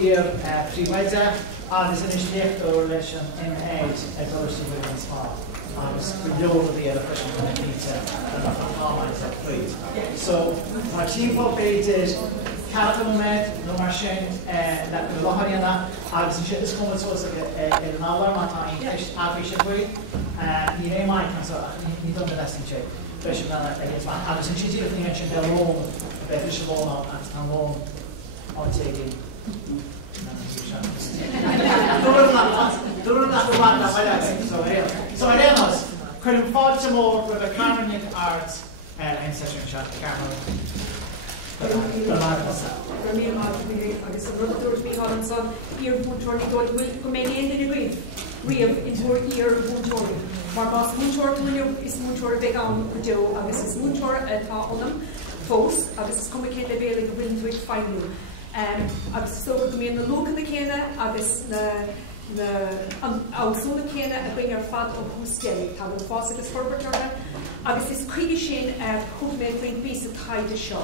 dír príomhaide agus in isléocht leis an éid ag duliste bhfuil an Smál. Agus go leor a frisin na pizza an áhaid a fríd. So, mar tíomhá beidir Carmel no mar sin le Scoileanna agus an siad is cumad sos an nálar má tá aoncheist ahí sin faoi ní ré maiid ní donna leisting sé freis agus an siad díoch ní sin de lón beidir se lón an lón an taigde. Dúr nach go bhaid na bhaile so réanas chuir fáilte mór go bh Carmel Nic Airt ein session se Carmel. agus an rudúirt mí an san ír búntóirí dóid bhfuil go mé éon in riamh riamh in túir ír búntóirí. Mar más múntóir is múntóir beag an go deo agus is múntóir atá anam fós agus is cum cé le béla go bhfuil túid feinú. Agus so go mé na lócan na chéine agus an áúna chéine a bring ar fad ó hústéil tá an fás agus forbartarna agus is chuige sin chud mé bring bí a taighde seo.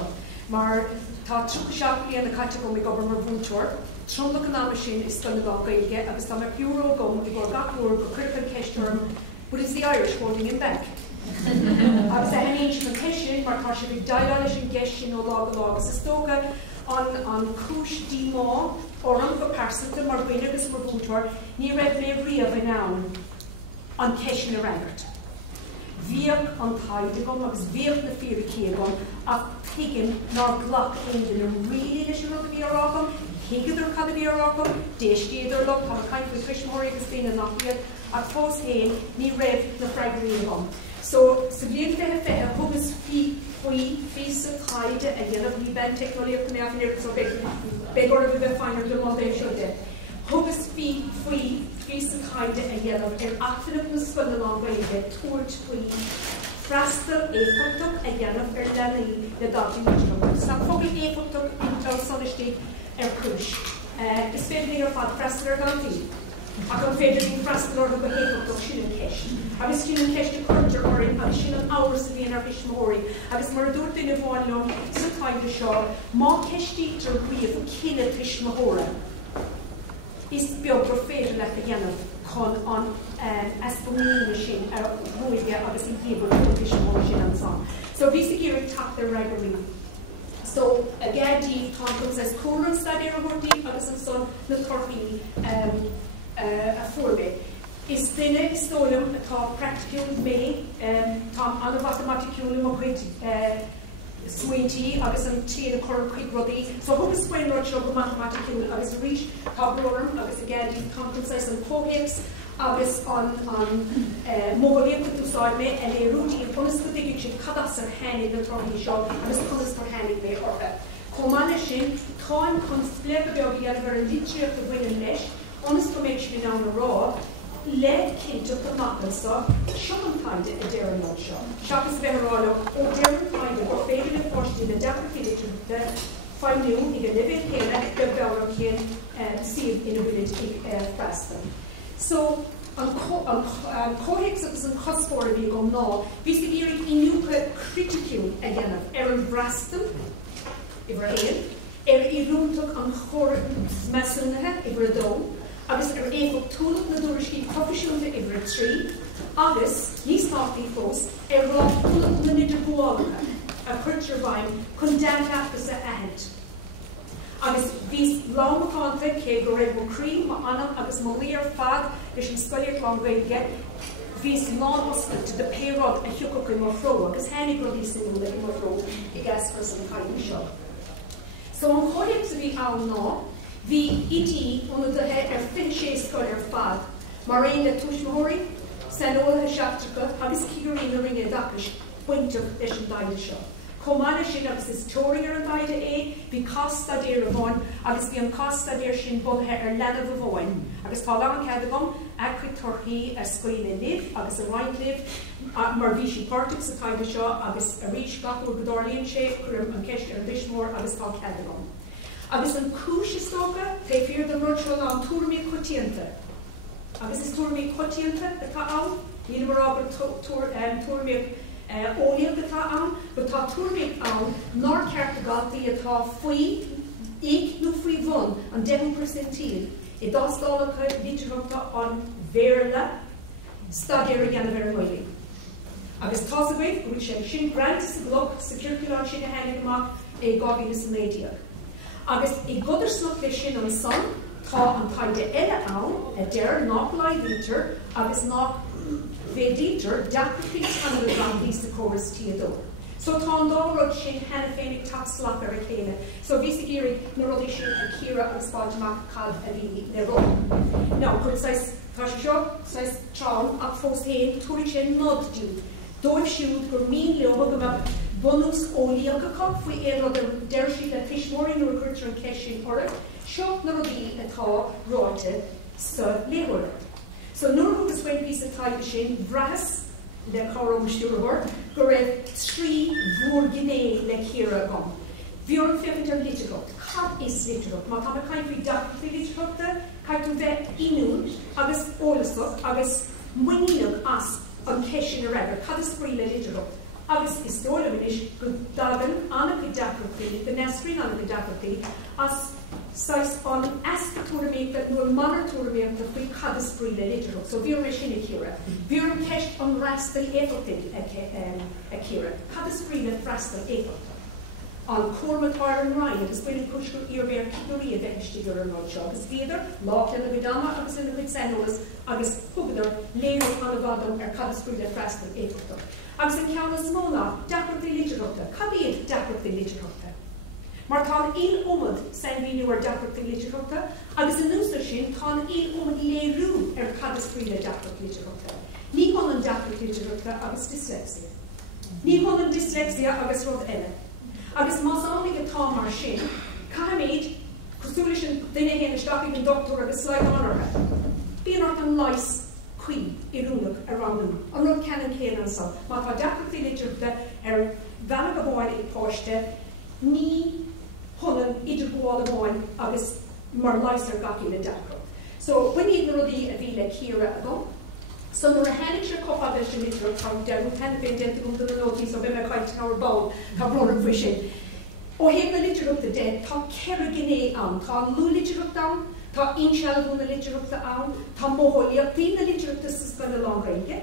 Mar tá seach bliana caite go mé go mar búntóir, tromla an am sin is stanna lán-Ghaeilge agus tá mar piúró gom i bhór gachúir go critical ceistem, but it's the Irish holding him back. Agus a hennéon sin an ceisisin mar tá sé bhí daile sin geissin ó lá agus is tóga an cúis dímá ó an go persanta mar bhuiine agus mar búntóir ní raibh mé riamh in ann an ceisisin a rangart. Bhíoh an taighde gom agus bhíoh na fíorcha gom ach higgin ná ghlach éidir an ri leis an rud a bhí arácham, higgadidir cad a bhí arácham, déiscéidir lo tá caiint faoi tuismóirí agus daoine nachíad ach fós héin ní raibh na freigraí gom. So sa bhíon fethe thugus faoi féasa taighde a dhéanamh ní ben technolíocht na meafnir so beagor a bheith feinar go má bheith seo de. Thugus faoi féasa taighde a dhéanamh achtanamh na Scoileanna lán-Ghaeilge tuairt faoi Freastal Éifeachtach a dhéanamh leis le dhaltaí. Tá foglaigh éifeachtach an sonistí cúis. Is féidir ar fad freastal ar dhaltaí. Ach an féidir hín freastal ar go éifeachtach sin an ceist. Agus sin an ceist a chuirtear orin agus sin an áras a bhíon ar bhísmóirí. Agus mar a dúirt duine bháin lom sa taighde seo, má ceistítar riamh cinenne tuismóra. Is beagtar féidir le a dhéanamh chun an asponína sin ar Mhuire agus i dhéanamh an tuismóra sin an san. So bhí sa géireadh tap ar ragarí. So a gadí táncum says cúran stadéir a bhortíí agus an son na torthaí a fuorbe. Is duine stólam atá practicúil mé tá anna mathematicúil mo chuid suaintí agus an tíad a chur chuig rudaí. So thugus sfuin rud seo go mathematicúil agus a rís tá broram agus a gadí táncum says an cóhéips agus an mógóíocht úsáid mé a le rúdí an punas go dtí sin cadas ar hanig na torthaí seo agus punas tar hanig mé ortha. Comáine sin táim chun sléir beag dhéanamh ar an litríocht a bhuiine leis, onas go méid sin ná na rá, le cinnte go macasa seo an taighde a deireadh ná seo. Seachas bheitrála ó deireadh taighde ó féidir le fáistí na Deacrachtaí Litearthachta fáinniú i go libh chéile go bhealach cén siad ina bhuiid fhreastal. So an cóhéips agus an chospóir a bhí go ná, bhí sa géireadh inniucha criticiúil a dhéanamh ar an bhfreastal i bhar éon, ar iarúntaach an chóir measúnathe i bhar dó, agus ar éifeachtúla na dúriscí profisiúnta i bhar trí, agus níos nátaí fós ar ráthúla na nidir bhuálacha a chuirtear bhaim chun dhaltaí a ahead. Agus bhís lán-Ghaeilge cé go raibh mo crí má anam agus mo líar fad leis an Scoileanna lán-Ghaeilge bhís lán-oscailte de péród a thiúcha go mar fró agus henig go bhís úla i mar fró i gaspas an caiim seo. So an cóhéips a bhí ann ná, bhí idí óna dthe ar fin sé scoil ar fad mar réon le tuismóirí sanolaithe seachtracha agus cígurí na ringeadachas buinteach leis an taighde seo. Comáine sin agus is tóirí ar an taighde bhí costadéir a bháin agus bhí an costadéir sin buthe ar lenah a bháin. Agus tá le an cead gom chuid torthaí ar Scoileanna agus a Rointlibh mar bhí sin páirteach sa taighde seo agus a rís gachúir go dárlaíonn sé chum an ceist ar bhísmór agus tá cead gom. Agus an cúis is tóga té fíor den rud seo an túrmaí coitianta. Agus is túrmaí coitianta atá ann, ní mar ábhar túrmaí óíocht atá ann, but tá túrmaí ann ná ceart a galtaí atá faoi Ik nó frí bhun an 10% I dástálacha Litearthachta an Bhéarla stadéir a dhéanamh ar Mhuire. Agus tá sa gcuid go bhfuil sé sin grant sa gloch sa circuláin sin a heannig amach é 2019. Agus I gudar snoch leis sin an son tá an taighde eile ann a deir nach leidítar agus nach féidir deacrachtaí tanna gan hí sa choras tíadó. So tá an dárod sin hena féinnig tapslach ar a chéile. So bhí sa géirí na rudí sin a círa an spáideach cad a bhí le ró. Ná, chuir sais tá seo sais trán ach fós héin túirí sin nod dú. Dóibh siúd gur mín leoga go bheith bonús ólíochacha faoi éad an deir siad le tuismóirí nó chuirtar an ceisiún ortha, seo na rudí atá ráite sa léhuaire. So nuair agus bhain pí a taighde sin bhreathas le cháró mstúrthóir go raibh trí bhór gné le chéara gom. Bhí an féidir Litearthachta, cad is Litearthachta, má tá caiint faoi dheacrachtaí Litearthachta, caiint bheith inún agus ólasach agus mhuineann as an ceisiún a raibh, cad is sprí le Litearthachta. Agus is dóla minis go dagan anna go deacrachtaí, go nesrín anna go deacrachtaí, as sais an aspectúraméachta nó an manartúraméachta faoi cad is sprí le Litearthachta. So bhíor mé sin a chéara. Bhíor an ceist an Freastal Éifeachtach a chéara. Cad is sprí le Freastal Éifeachtach. An cuarmatáir an rain, agus bhfuil cúisgur iarbeir cicúí a bheittígur an ráid seo. Agus féidir, lách lena bhidama agus lena bhid sanolas agus thugadar léir an bhadam ar cad is sprí le Freastal Éifeachtach. Agus an ceanna Smál deacrachtaí Litearthachta. Cad iad deacrachtaí Litearthachta? Mar tá an omad san bhíú ar deacrachtaí Litearthachta, agus an núsar sin tá an omad léirú ar cad is sprí le deacrachtaí Litearthachta. Ní chun an deacrachtaí Litearthachta agus dyslexia. Ní chun an dyslexia agus rud eile. Agus más annig atá mar sin, caiimiid cosúla sin duine héana isteach an doctor agus sleid anartha. Bíon ort an leis cuí iúnach a ranú, an rud ceann céan an san. Má tá deacrachtaí Litearthachta ar bhena go bháin I páiste, ní chunan idir gháil amháin agus mar leis ar gaci le deacrach. So, buine na rudí a bhí le cíara a gom, so nuair a henig se copa leis an Litearthachta tá dearú hena féin denta gom duna nótaí so bhí me caiint táir bán tá brónar faoi sin. Ó héag na Litearthachta de, tá ceithre gné ann, tá lú Litearthachta ann, tá íseal-chaighdeán na Litearthachta ann, tá mhúireúnacht na Litearthachta sa Scoile lán-Ghaeilge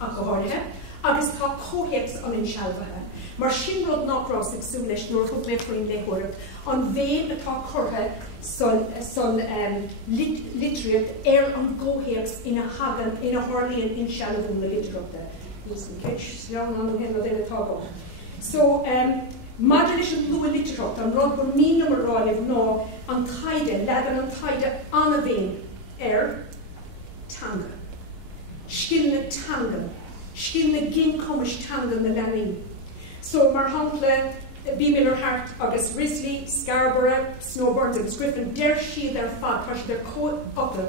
an go háirithe, agus tá cóhéacs an íseal-bheithe. Mar sin rud nachrás ag sú leis nuair chud mé faoin léhuaireacht, an bhéim atá curtha son litríocht ar an ggóhéacs ina hagan ina tharlaíonn íseal-chaighdeán na Litearthachta. Níos an ceit sleann an hen a déine tágá. So, maidir leis an lua Litearthachta, an rud go ní nuaráilh ná an taighde, legan an taighde anna bhéin ar tanga. Scialna tanga. Scialna gin cumas tanga na leanaí. So mar hapla bímillar hart agus Risley, Scarborough, Snowboards agus Griffin deir siad ar fad tá siad ar cóapa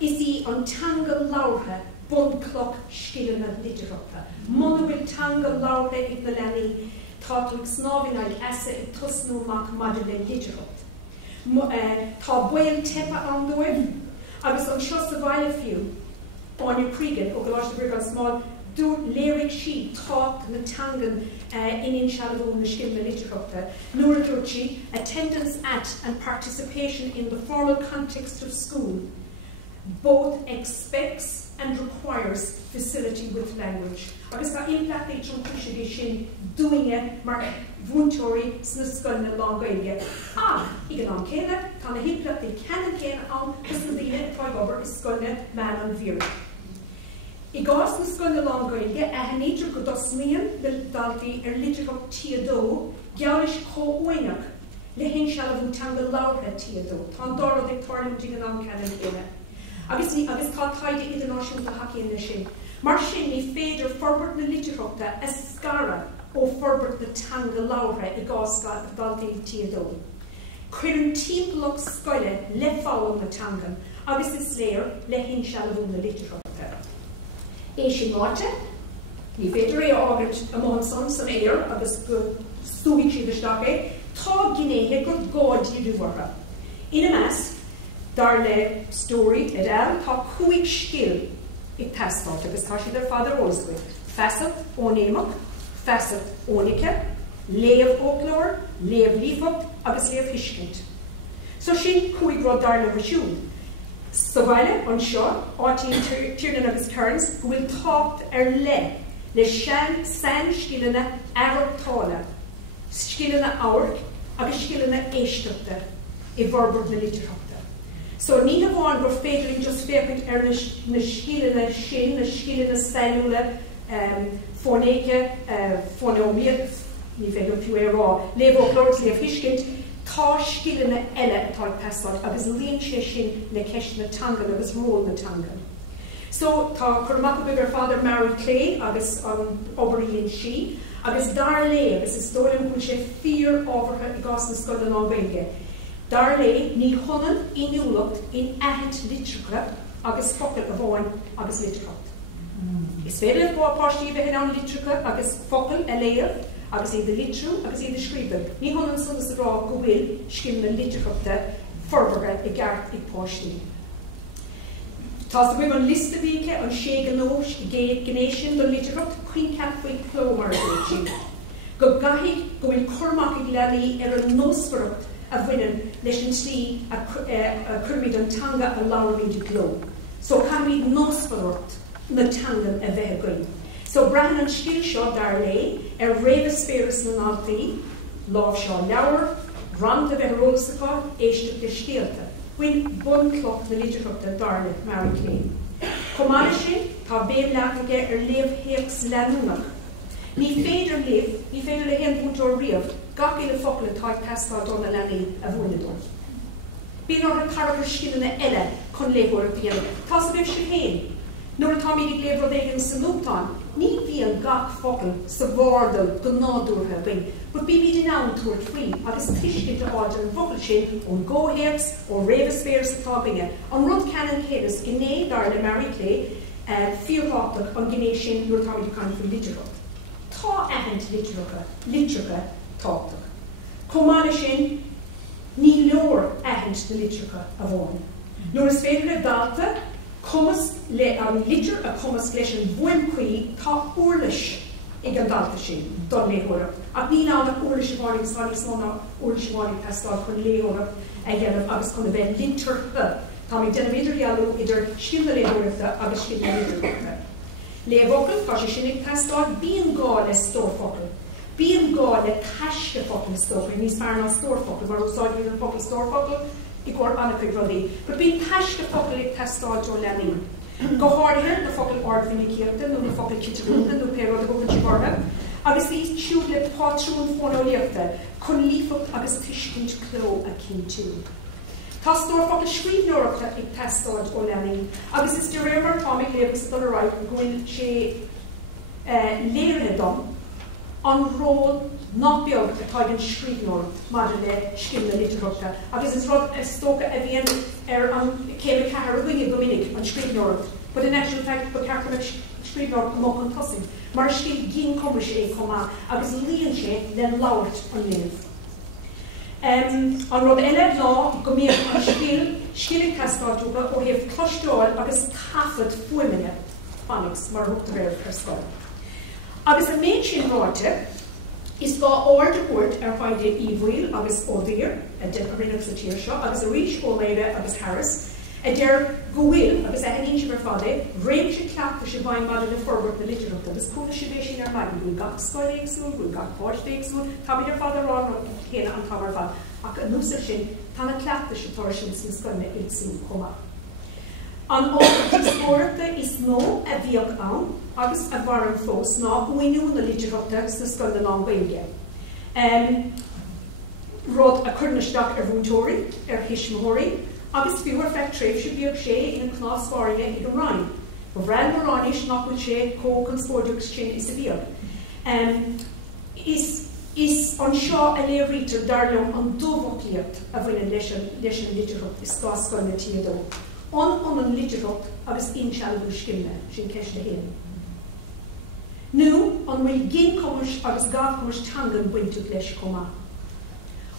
is í an tanga láirtha bun cloch scialna Litearthachta. Muna bhfuil tanga láirtha ag na leanaí tá tú snábhín ag asa I tusnú mac maidir le Litearthachta. Tá bhfuil tepa an dóibh agus an seo sa bhaile fiú áinú prígan ó Coláiste an Smál dúr léirigh si talk na tangan in íseal-chaighdeán na scialna Litearthachta. Nuair dúirt si attendance at and participation in the formal context of school both expects and requires facility with language. Agus tá implaachtaí trúmhúisigh sin dúine mar bhúntóirí sna Scoileanna lán-Ghaeilge. Ig an céile tá na implaachtaí ceann céanna ann gus na dtíine atá gobar is Scoileanna mheán an Mhuire. I gás na Scoileanna lán-Ghaeilge a hanéidir go dosmíonn le dhaltaí ar Litearthachta tíadó gealais cóhhainach le íseal-chaighdeán tanga láirtha tíadó. Tá an dárad ag tarlúintí an an ceann céile. Agus tá taighde idirnáisiúnta haciíonn na sin. Mar sin ní féidir forbairt na Litearthachta a scara ó forbairt na tanga láirtha I gás dhaltaí tíadó. Cuireann timpeallach scoile le fáil na tangan agus is léir le íseal-chaighdeán na Litearthachta. É sin máte, ní féidir ágat amán san éir agus go súigh siad isteach tá gnéithe gur gáid idirmhartha. Ina meas, dar le stórí le eil tá chuaigh scial ag teastáil agus tá siad ar fada óscuid. Feasacht ónéamach, feasacht ónice, léamh óclóir, léamh líofacht agus léamh hiiscint. So sin cúig rud darla bhisiún. Sa bhaile an seo áitíonn tíorna agus cairns go bhfuil tácht le san scileanna airtála, scileanna áirc agus scileanna éisteachta I bhforbord na Litearthachta. So ní bháin gur féidir just fécint na scileanna sin, na scileanna cellúla, fónéice, fóneomiad, ní féidir fiú rá, léamh óclóir, léamh hiiscint, tá scileanna eile atá pastáil agus líonn sé sin le ceist na tangan agus ról na tangan. So tá chumach ar Father Mary Clay agus an obaríonn si, agus dar le agus is dóilm chun sé fíor ábhartha I gás na Scoileanna. Dar le ní chonan iniúlacht in ahent litreacha agus focail a bháin agus litreacht. Is féidir le bhápáistí bheith an litreacha agus focail a léamh agus iad litrú agus iad scríbe. Ní chonan sunas rá go bhfuil scileanna litreachta forbartha I gceart ag páistí. Tá sa bhfuil an lista bhíce an sé gnós gnéisisin don litreacht chuin ceap faoi clómar sin. Go gaithigh go bhfuil cormach ag leanaí an nósfaracht a bhaineann leis an tí a chuirmid an tanga a láirmid gló. So caimid nósfaracht na tangan a bheith goin. So breathan an sciil seo dar le réamh spéras na dhaltaí, lámh seo leabhar, rang a bheith rólasachá, éisteach de scialta. Bhuiin bun cloch na Litearthachta darla Mary Clay. Comáile sin tá béad leathaige léamh héacs leanúnach. Ní féidir le héan búntóir riamh, gach le focail atá pastáil donna leanaí a bhuaine dó. Bíonn ar an tarachar scileanna eile chun léthúir a bhíanamh. Tá sa bheith sin héin. Nuair atá míad ag léamh éigean sa núptáin, ní bhíonn gach focail sa bhárdal go nádúrtha bhain, but bí míad in ann túir trí agus tuiscint a áidir an focail sin ón ggóhéacs ó réamh spéras atá binge. An rud ceann chéras gné darla Mary Clay fíorthátach an gné sin nuair atá míad can faoi Litearthacht. Tá ahent litreacha táchtach. Comáile sin ní leor ahent na litreacha a bháin. Nuair is féidir le dhalta, chumas le an litir a chumas leis an bhuain chuí tá uirlis ag an dhalta sin don léthúra. Ach ní ná nach uirlis a bháin agus ná uirlis a bháin pastáil chun léthúra a dhéanamh agus chun a bheith litirtha. Tá mí déanamh idirhealú idir scileanna léthúrachta agus scileanna litreachta. Léamhfocail tá sé sin ag pastáil bíonn gá le stórfocail. Bíonn gá le caiiste focail stórfocail, níos fearr ná stórfocail, mar úsáidíonn an focail stórfocail I gcóir annachig rudaí. But bíonn caiiste focail ag pastáil dó leanaí. Go háirithe na focail Mhuire Nic Airt nó na focail criticiúil nó péród a bhfuil tíbartha, agus bhí siúd le pátrún fóineoiriúnacht chun líofacht agus tuiscint cló a cin tú. Tá stórfocail scríbhneoireachta ag pastáil ó leanaí, agus is de réimar táimid léamhs do ráid gohfuil sé léirithe dom an ról ná beag atá an scríbhneoireacht mar le scileanna Litearthachta. Agus is rud tócha a bhíonn an céime cethar bhuiine go minic an scríbhneoireacht, but in actual fact ba cearcha le scríbhneoireacht amach an tosaigh, mar scíl gin cumas é comá agus líonn sé le labhairt an léamh. An rud eile lá go mbeadh an scileanna pastáilúla ó thaobh cloisteáil agus tafad fuaimine fanics mar thugta bhéir pastáil. Agus a méid sin ráite is gá áirdeúirt taighde bhfuil agus ódíir a deacrachtaí sa tíir seo agus a rís Mhuire agus Harris a deir go bhfuil agus a haníonn si mar fada réim sé ceapta sé bhain mad le forbairt na Litearthachta agus cúna sé bhééis sin ar maidin bhfuil gach Scoileanna, bhfuil gach páisteigsúil, tá idir fada rán chéile an tamar bhal ach an núsa sin tána ceapta sé tóir sin san Scoileanna éagsú comá. An ábhartha is nó a bhíoh ann agus a bhar an fós ná mhúineann na Litearthachta sa Scoileanna lán-Ghaeilge. Rud a chuirneisteach ar bhúntóirí, ar hismóirí, agus fiúar fecht tréimh sé bíoh sé in an cnásfáirne ag an Rhein. Ba bhrean marránis nach bhfuil sé cóg an spóideachs sin is a bhíoh. Is an seo a léirítar darlumm an dómhaíocht a bhfuil leis an Litearthacht is gá Scoileanna tíadó. An Litearthacht agus íseal-chaighdeán scileanna sin ceiste héin. Nú an bhfuil gin cumas agus gach cumas tangan buinte leis comá.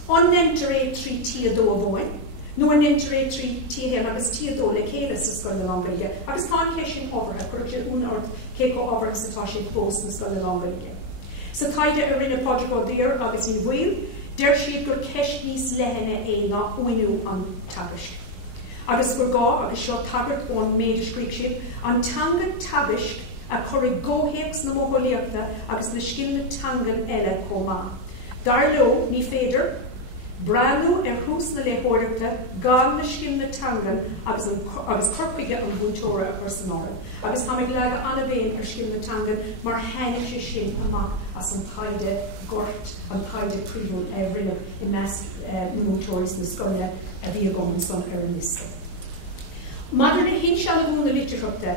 An nentar é trí tíadó a bháin, nó an nentar é trí tíhéan agus tíadó le chéile sa Scoileanna lán-Ghaeilge, agus tá cé sin ábhartha chuir sé únart cé go ábhar satá sé fós na Scoileanna lán-Ghaeilge. Sa taighde a rinne pádraig ó déir agus ní bhfuil, déir siad gur ceist níos leithine é ná uinú an tabaist. Agus gur gá agus seo tagart ón méidir scríoch siad, an tanga tabaist a chuir ggóhéacs na mhí-oiriúnachta agus na scialna tangan eile comá. Dar lo ní féidir, bralú hús na léitheoireachta gan na scialna tangan agus corpaige an bhúntóra ar san ára. Agus tá ag leaga anna bhéin ar scialna tangan mar heine sé sin amach as an taighde gort, an taighde príomhún rinne I meas na bhúntóiris na Scoile a bhí agam san ar an liste. Maidir na híseal na Litearthachta,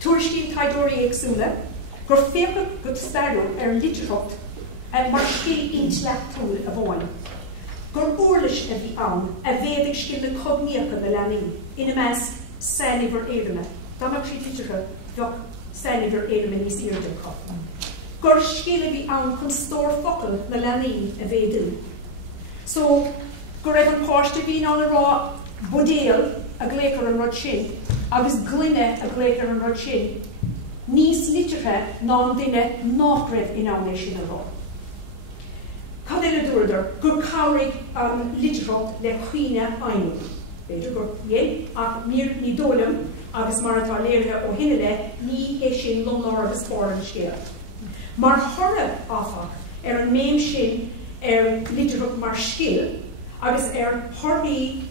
tuairiscín taighdeoirí éagsúla, gur féacha go starú ar Litearthacht mar scil íseal-chaighdeán a bháin. Gur uirlis a bhí ann a bhéadh scil na Comhdháil na leanaí ina meas Scoileanna éirime. Dámach sí Litearthacha bheoh Scoileanna éirime níos iardacha. Gur scil a bhí ann chun stór focail na leanaí a bhéadú. So, gur raibh an páiste bhín an rá budéal a gléachar an rud sin, agus glunne a gléachar an rud sin, níos Liteartha ná an duine nach raibh in ann é sin a rá. Cad éile dúradar, gur cabhraigh an Litearthacht le chuoine ainú. Beidir gur dhé, ach ní dólam agus mar atá léirthe ó hinne le, ní é sin lomlár agus fór an scéal. Mar thora áfach ar an méim sin ar Litearthacht mar scéal, agus ar thornaí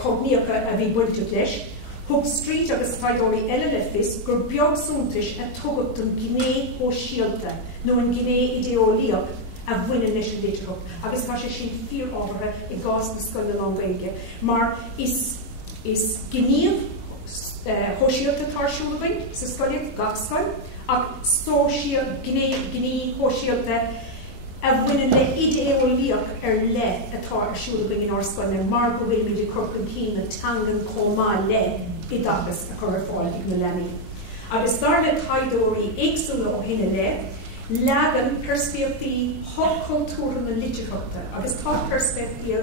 cogníocha a bhí builte leis, thug Street agus taighdeoirí eile le fios gur beag súntais a tugadh don gné ó síalta nó an gné ideolaíoch a bhfuine leis an Litearthacht, agus tá sé sin fíor ábhartha I gás na Scoile lán-Ghaeilge. Mar is gníomh hóisialta tarsúlaing sa Scoile gachscoil, ach stóisial gní hóisialta a bhfuine le ideolaíoch ar le atá arsúlaing in Scoile mar go bhfuil muidir corcan cín na tangan comá le I dagas a chur ar fáil ag na leanaí. Agus dar le taighdeoirí éagsúla ó hinne le, leagan perspectíí hocultúra na Litearthachta, agus tá perspectíí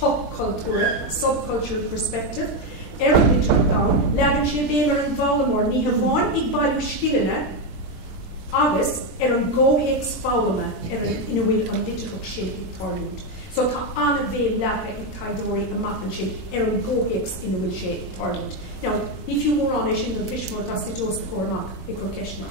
hocultúra, subcultural perspective, ar an Litearthachta, leagan sé bélar an bhálamór ní ha bháin ag bailú Scoileanna, agus ar an ggóhéacs fálamma ar ina bhfuil an Litearthacht sin ag tarlút. So tá anna bhéh leaga ag taighdeoirí amachchan sin ar an ggóhéacs ina bhfuil sé ag tarlút. Now, ní fiú mór an é sin an bhrismór das I dós córamach ag gur ceisna.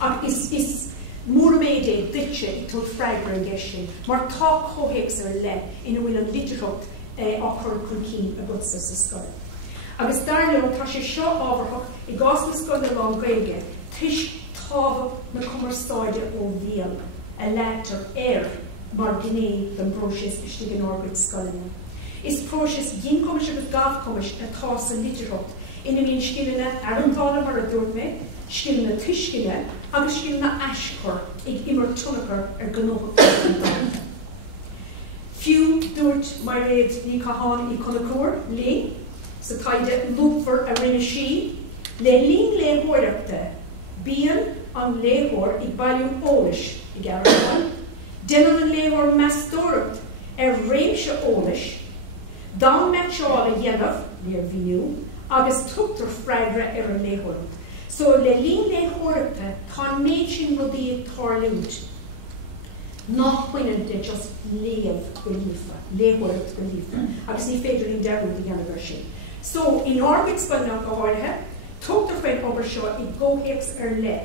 Ach is mór méidé bitse I tú freigra an gceis sin, mar tá cóhéacs ar le ina bhfuil an Litearthacht á chur chun cín a gutsa sa Scoil. Agus darnú tá sé seo ábharthach I gás na Scoile lán-Ghaeilge, tuis tábhah na cumarsáide ó Bhéarla a letar mar gné den próisis istí an ábhaid Scoileanna. Is próisis ghincumis agus gafcumis atá sa Litearthacht ina bhíonn Scoileanna ar an bhála mar a dúirt mé, Scoileanna tuiscile agus Scoileanna eiscur ag imar tunachar ar gnóthach an dá. Fiú dúirt mar réad ní cathán I conacúir, lín, sa taighde lúpfar a rinne sí, le lín léitheoireachta, bíonn an léitheoir ag bailú ólais I gcearrán, déanann an léitheoir meastóireacht ar réimse ólais, dá meáil a dhéanamh, níor bhíú, agus tugtar freigra ar an léitheoireacht. So le lín léitheoireachta tá méid sin rudaí ag tarlút, nach chuineann de just léamh go líofa, léitheoireacht go líofa, agus ní féidir í dearú a dhéanamh sin. So in ábhaid Scoileanna go háirithe, tugtar féin obair seo I ggóhéacs ar le,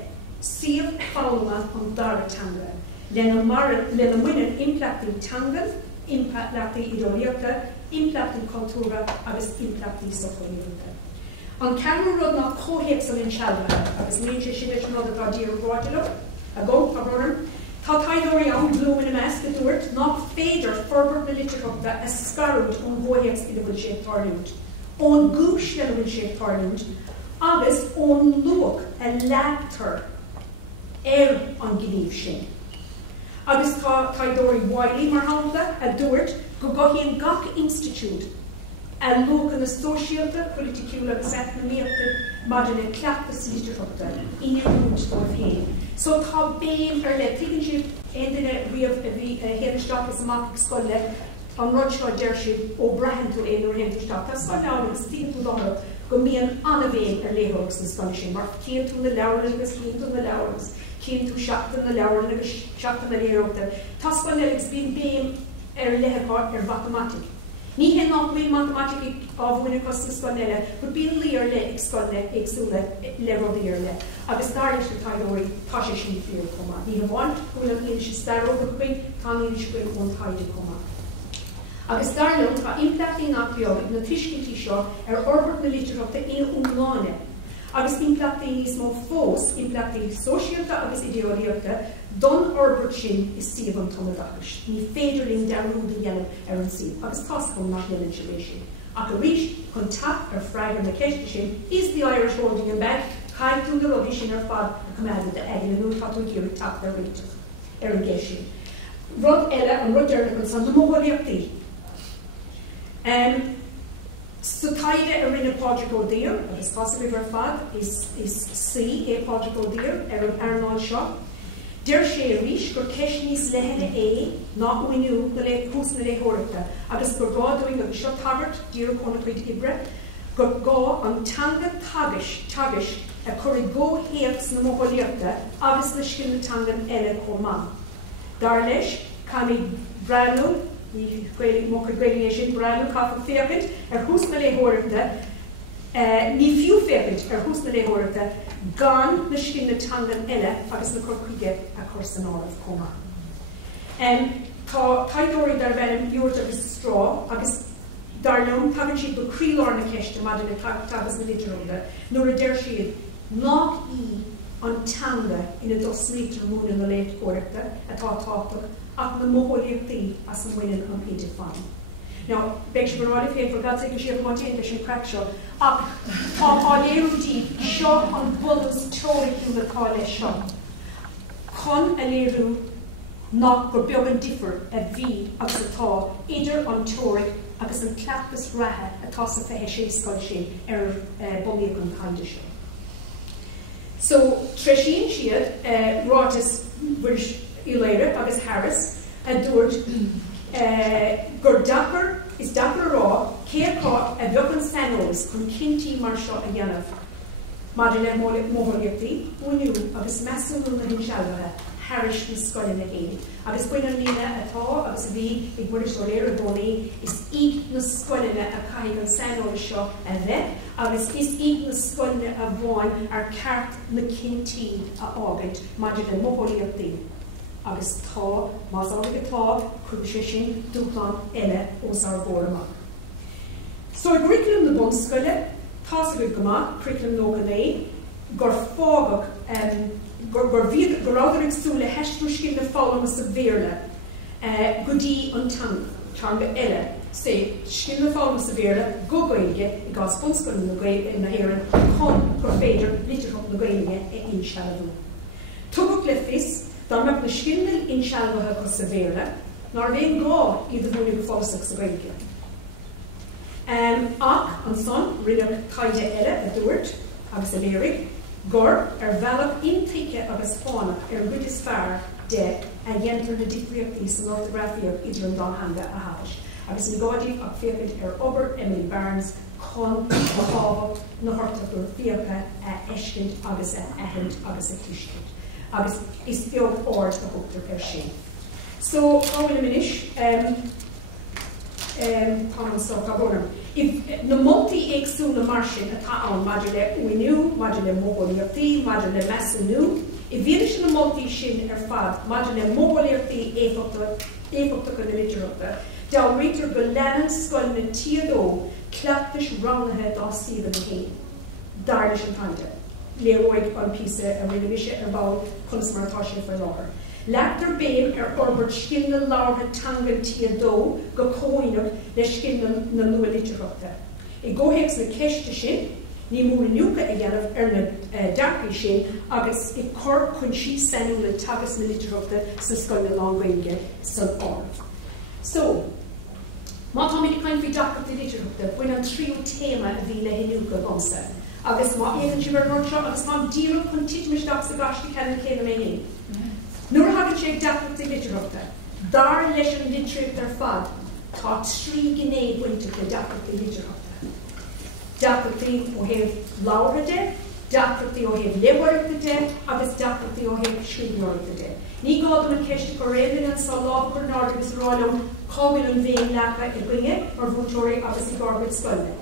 siomh fálamma an dhaltaí, le na mhuineann impleachtaí tangan, impleachtaí ideolaíochta, impleachtaí cultúra agus impleachtaí socraíochta. An ceann rud nach cóhéacs an insealbha, agus líonn sé sin leis an rud atá dír ráideach, a go a bhronn, tá taighdeoirí an blúm ina meas go dúirt nach féidir forbairt na Litearthachta a scarúd ón ggóhéacs ina bhfuil sé tarlút, ón gúis le bhfuil sé tarlút, agus ón luach a leabtar an gníomh sin. Agus tá taighdeoirí Bhéarla mar hála a dúirt go gcóithíonn gach institiúd a luach na stóisialta, criticiúil agus eicnamaíochta maidir le cleachtas Litearthachta inúint ó féin. So tá béim ar le tuigeann siad aon duine riamh a bhí héanaisteach is amach ag Scoile an rud seo deir siad ó breithintú éon ó héanaisteach. Tá Scoileanna agus tíontú dómha go mbeadh anna bhéin léireachtas na scoile sin, mar cíonn tú na leabharla agus cíonn tú na leabharlas, cíonn tú seachtain na leabharla agus seachtain na léireachta. Tá scoile agus bíonn béim leithecáil matematic. Ní hé nach bhfuil matematic ábhaine cos na scoile, bud bíonn líar le ag scoile agsúla le rodíar le. Agus dar leis na taighdeoirí tá sé sin fiú comá. Ní bháin bhfuil an aon sé stair over chuin, tá aon sé chuin ón taighde comá. Agus darlumm tá implachtaí nach beag na tuiscintí seo orbert na litearachta ina umláine. Agus implachtaí níos mó fós, implachtaí sóisialta agus ideolaíochta, don orbert sin is siomh an tomadachas. Ní féidirling dearúda dhéanamh an siomh, agus tascom nach dhéanamh sé léis sin. Ach a rís chun tap fhreastail na ceiste sin is the Irish holding him back, chailíocht na rubí sin fad a cumada de eile nó tatú géir tap ar riiteach ar an gceis sin. Rud eile an rud dearna chun san na mhúineann. So taighde a rinne pádraigh dír, agus possibly ar fad is sí pádraigh dír ar an airnáil seo. Deir sé rís gur ceis níos leithe ná uinniú go le cús na léitheoireachta, agus gur gáúing agus seo tagart dír chuna chuid ibre, gur gá an tanga tagas a chuir ggóhéachs na mhúineachta agus le scin na tangan eile comá. Dar leis, caimí breanú, ní Gaeilge sin breanú cafa féachid hús na léitheoireachta, ní fiú féachid hús na léitheoireachta, gan na scin na tangan eile agus na chuige a chusanálach comá. Tá taighdeoirí dar bhenim iúirt agus strá, agus darlumm tagann siad go críolar na ceiste maidir le tagas na litearachta, nuair a deir siad nach an tanga ina dosrítar múna na léitheoireachta atá tápach ach na mhúineann as an bhfuil an péidir fan. Now, beag sé barála féin for gads ag siad mátéin leis an crack seo, ach tá léirúdí seo an bulas teoiriciú le cá leis seo. Chun a léirú nach gur beag an differ a bhí agus atá idir an teoiric agus an clappas rathe atá sa feiche sé scoil sin ar bunaíodh an taighde seo. So, treisiíonn siad rátas bhuiir Iléire agus Harris a dúirt gur dapar is dapar rá céarcá a bheag an sanóis chun cinntií mar seo a dhéanamh. Maidir le mhúineann uinniú agus measúnú na íseal-chaighdeán Harris na Scoileanna éin. Agus buine lína atá agus bhí ag buidir léir a bunaí is ag na Scoileanna a caiigh an sanóis seo a bheith, agus is ag na Scoileanna a bháin ar ceart na cinntií a ágaid maidir le mhúineann. Agus tá, más ága tá, chuig sé sin dúchlan eile os ar bóramach. So ag curriculum na bonscoile, tá sa go gomach, curriculum nóga lé, gur fágach, gur áidir agsúla heistú scin na fálam sa Bhéarla, go dtí an tanga eile, sé scin na fálam sa Bhéarla, go Gaeilge, I gás bonscoile na Éireann, chun gur féidir litearach na Gaeilge íseal-chaighdeán. Tugach le fios, dar meach na scindal íseal-chaighdeán go sa Bhéarla, nar bhéon gá iad a bhúna go fálasach sa Gaeilge. Ach, an son, rinneach taighde eile a dúirt, agus a léirigh, gur bhealach intaoiche agus fánach gcuid is fearr de a dhéantar na Deacrachtaí san orthographiaach idir an dhaltaí a thabhas. Agus in gáidíh ach féachid obair Emily Barnes chun a chábhacht na hortaúir fiacha a eiscint agus a eithint agus a tuiscint. Agus is beag ord a bhugtar sin. So, ábhaile minis, na moltaí éagsúla mar sin atá ann maidir le uinniú, maidir le mhúineann, maidir le measúnú, I bhíonn sin na moltaí sin ar fad, maidir le mhúineann éifeachtach na litearachta, dá ritar go leanann Scoileanna taighde cleachtais rannathe dá Stephen na héin. Dar leis an taighde. Léróid an písa a rinneise ar báil chunas martá sin far láthair. Leachtar béim orbert scin na láthair tangan taighde go cóinneach le scin na nua litearachta. I ggóhéics na ceiste sin, ní mhúineann a dhéanamh ar na deacraí sin agus I cur chun sí sanúla tagas na litearachta sa Scoile lán-Ghaeilge san áireamh. So, má tá minic cain faoi deacrachtaí litearachta, buin an tríú téma a bhí le hinúca gomsa. Agus má éann si mar seo agus má díreach chun tiitmisteach sa gastí ceann céanna mé héin. Nuair a hagann sé ag deacrachtaí litearachta, dar leis an litríocht ar fad, tá 3 gné buinte le deacrachtaí litearachta. deacrachtaí ó thaobh labhartha, deacrachtaí ó thaobh leabhairteachta, agus deacrachtaí ó thaobh scríbhneoireachta. Ní gáda an ceiste go réileann sa lábhar náir agus ráilm cábhail an bhéin lecha I gcuine ar bhúteoirí agus I garbhaid Scoileanna.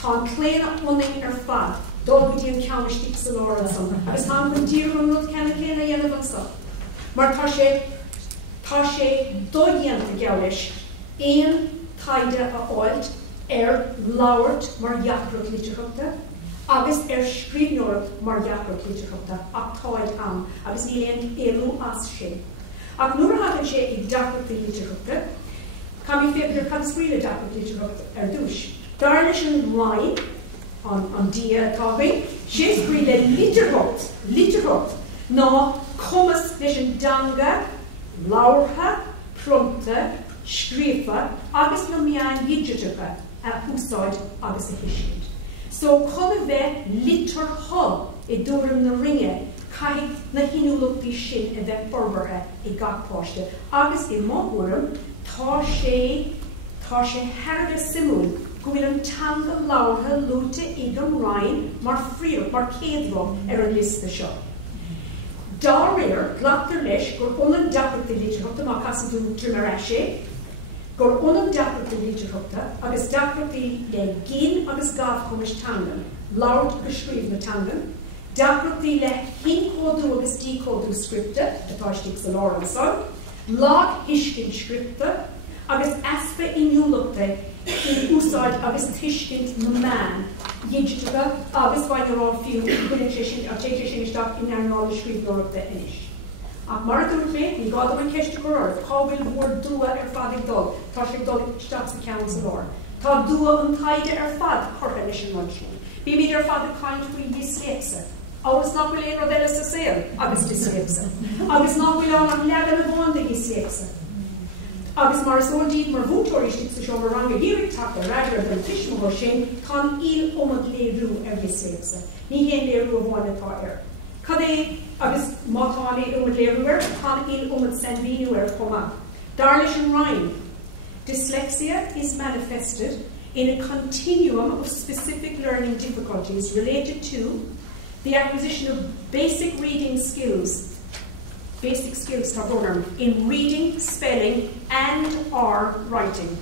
Tá an cléanna ionainn ar fad, dul go dtí an ceannaistigh sa láir an son, agus tá an dír an rud cena chéna dhéanamh an son. Mar tá sé dó dhéantar geallais, éon taighde a fháilt labhairt mar dheacrach Litearthachta, agus scríbhneoireacht mar dheacrach Litearthachta, ach táid am, agus ní léon éalú as sé. Ach nuair a hagann sé I Deacrachtaí Litearthachta, Can we figure can screen adapt to douche? Darnish wine on dia topic. She's screen literhot. No, commas vision danga, laurha, prompta, skrifa, agus no mheán yidjitaka, húsáid agus a hiisiid. So colla ve litter hall I dúrim na ringe, caig na hinúlachtaí sin a bheith forbartha I gachpáiste. Agus I mhuireann tá sé harga simún go bhfuil an tanga láirtha lúta ag an rainn mar fríor, mar céadrám an lista seo. Dá réir glachtar leis gur ionam Deacrachtaí Litearthachta má casanú trimar sé, gur ionam Deacrachtaí Litearthachta agus Deacrachtaí le gin agus gaf chumis tangan, láirt agus scríomh na tangan, Deacrachtaí le hincódú agus dícódú scripta, atá stig sa láir an son, lag hiiscin scripta, agus aspa inúlachta in úsáid agus tuiscint na mheán, yidjitaka agus bhain arán fiú gúnaisisin a téidir isteach in airnála scríbhneoireachta inis. Ach mar a dúirt mé, ní gáda an ceiste go raibh, cá bhfuil mór dua ar fad ag dul, tá sé dul isteach sa ceann sa láir. Tá dua an taighde ar fad chortha leis an maidin. Bí míad ar fad a caint faoi dysléipsa. Agus nach bhfuil éon rodile sa saoil agus dysléipsa. Agus nach bhfuil an legan a bháin de dysléipsa. Agus mar sódíad mar bhúteoirí sa seo mar ranga Gaeloideachas raidir an tuismór sin tá il omad léirú ar dysléipsa. Ní héon léirú a bháin atá ar. Cad é agus mátáí omad léirú ar, tá il omad sanmhíú ar chomá. Dar leis an rainn. Dyslexia is manifested in a continuum of specific learning difficulties related to the acquisition of basic reading skills in reading, spelling, and/or writing.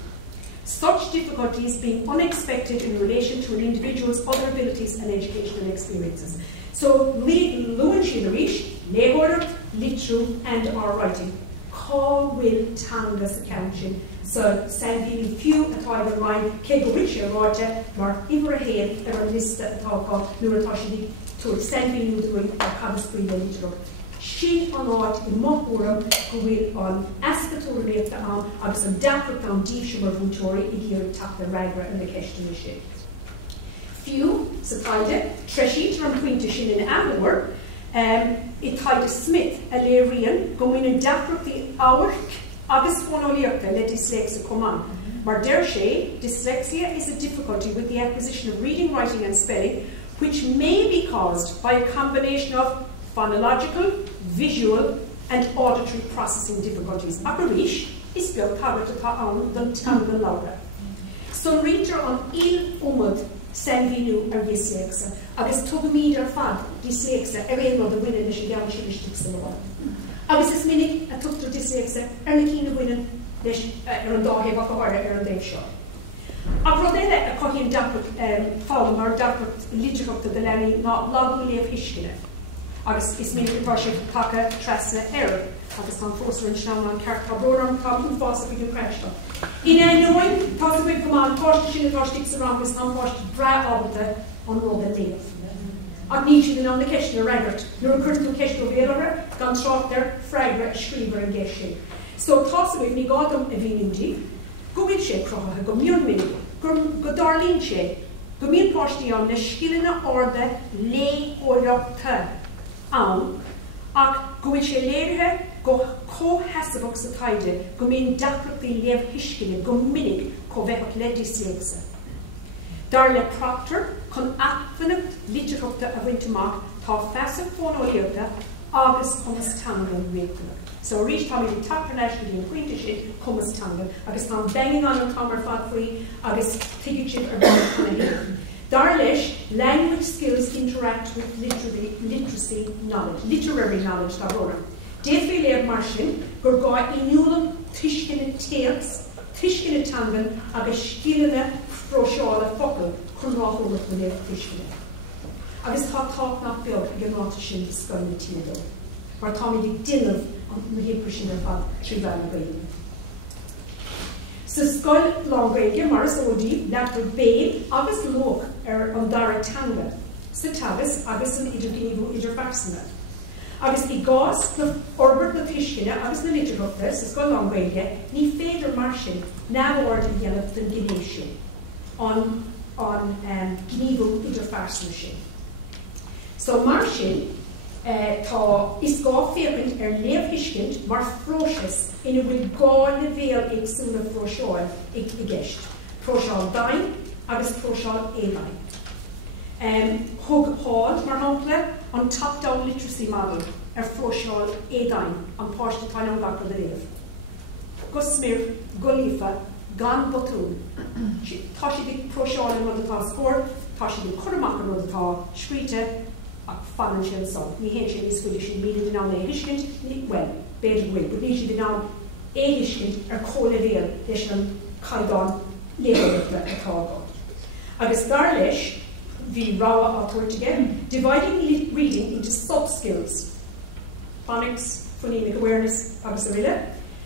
Such difficulties being unexpected in relation to an individual's other abilities and educational experiences. So, luan shilarish, lehorir, litru, and/or writing. Cá bhfuil tanga sa ceann so sanbhíní fiú atá an rainn cé go bhfuil sé ráite mar imar a héad ar an lista atá nuair atá sin túir sanbhíní údúin ar cabhas bríomh Litearthachta. Sin an áit I mhuireann go bhfuil an ascatúlaíochta an agus an deacrachta an díise mar bhúteoirí I Gaeloideachas ragra in na ceistúla sin. Fiú sa taighde, treisiítar an puinte sin in ahhuair, I taighde Smith a léiríonn go bhfuil an deacrachtaí ábhairt agus fhreastail le dyslexia comán. Mar deir sé, dyslexia is a difficulty with the acquisition of reading, writing and spelling which may be caused by a combination of phonological, visual and auditory processing difficulties. Acaríis is beag tagart atá ann don tanga lára. So rítar an il umad sanmhíú ar dyslexia agus tugamíd ar fad dyslexia ar éon rud a bhfuine leis a gceann sin istigh sa láir. Agus is minic a tuchttar dyslexia ar na cína bhfuine leis ar an dáhéamh a gohaire ar an déh seo. Ach rud eile a coithíonn deacrach fálam mar deacrach Litearthachta de leanaí ná lágú léamh iscine. Agus is minic atá sé cacha tras-earnála agus tá fósar an an ceart tá bróram tá úfása go Deacrachtaí. Ina nóin tá go bhfuil gomáin páiste sin atá stig sa rampas tá páiste bra ábalta an rud a léamh. Ach ní siad an na ceiste a raigart, nuair a chuirtú ceiste ó Bhéarla gan tráchtar freigra a scríbar an gceist sin. So tá sa bhfuil ní gádam a bhíonúdí, go bhfuil sé crotha go mion minic, go darlíonn sé, go mion páistí an na Scoileanna orda léoiriúnacht an, ach go bhfuil sé léirithe go cótheasabhach sa taighde, go mion deacrachtaí leibhiscine go minic có bheithach le dyslexia. Dar le proctor chun aithfeannacht Litearthachta a bhaint amach tá feasa fhreastail agus chumas tangan réachtanach. So rís tá mé tapar leis go dtíon puinte sin chumas tangan agus tá banging an tamar fad faoi agus tuigid sin ar bhain chuna héan. Dar leis, language skills interact with literary knowledge. Défé léir mar sin, gur gá inúlam tuiscine téacs, tuiscine tangan agus scileanna fhreastail focail chun rátholacht go léir tuiscine. Agus tá nach beag ag an ráta sin Scoileanna tíadó. Mar tá ag dhéanamh an mhíoiriúnacht sin ar fad trí bhean. Sa Scoil lán-Ghaeilge mar RSO leabhar béal agus lóch ar an dheartanga sa tagas agus an idirghníomh idirfeachtúla. Agus i gás na orbert na tuiscine agus na Litearthachta sa Scoil lán-Ghaeilge ní féidir mar sin námhord a dhéanamh den gnéisiú an gníomh idirfeachtúla sin. So mar sin, is gá féachaint ar léamhhuiscint mar phróiseas ina bhfuil gá na bhéal éagsúla phreastail ag gceist. Phreastail dainn agus phreastail édainn. Thug Páil mar hampla an top-down literacy model ar phreastail édainn an páiste tainneán gachar de réamh. Go smir, go líofa, gan botún. Tá si ag phreastail an rud atá scór, tá si ag churamach an rud atá scríte, ach fannan sin son. Ní hén sin iscuide sin míle den ná éhiscint, well, béidir bhfuil, but ní si den ná éhiscint ar cóla bhéal leis an caighdeán léamhachta atá gá. Agus dar leis, bhí ráha átuairteige, dividing reading into sub-skills. Phonics, phonemic awareness, agus a riile.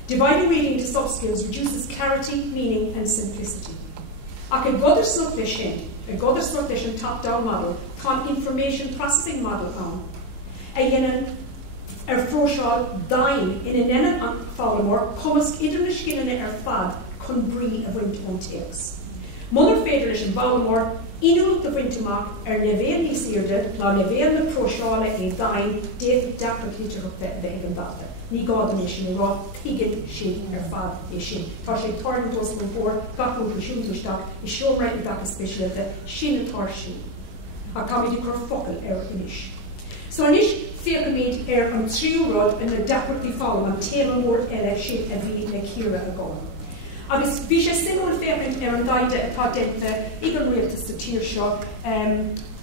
Dividing reading into sub-skills reduces clarity, meaning and simplicity. Ach a godar snug leis sin, a godar snug leis an top-down model, tá information processing model an. A dhéanamh ar phreastail dainn ina nena an fálamór, chumas idir na scileanna ar fad chun brí a bhaint ón téacs. Munar féidir leis an bhálamór, inúil do bhainteach ar levéal níos irde ná levéal na phreastaile é dainn Deacrachtaí Litearthachta bheith an dhalta. Ní gádan é sin rá tuigid sin ar fad é sin. Tá sé tarn dos go bór gachú siúntaisteach i seomraid gach speisialta sin atá sin. A tá idir gur focail ar inis. So inis féachimid ar an tríúráid in na Deacrachtaí fálam an téma mór eile sin a bhí le círa a gáin. Agus bhí sé simúil féachint ar an taighde atá denta ag an rialtas sa tír seo,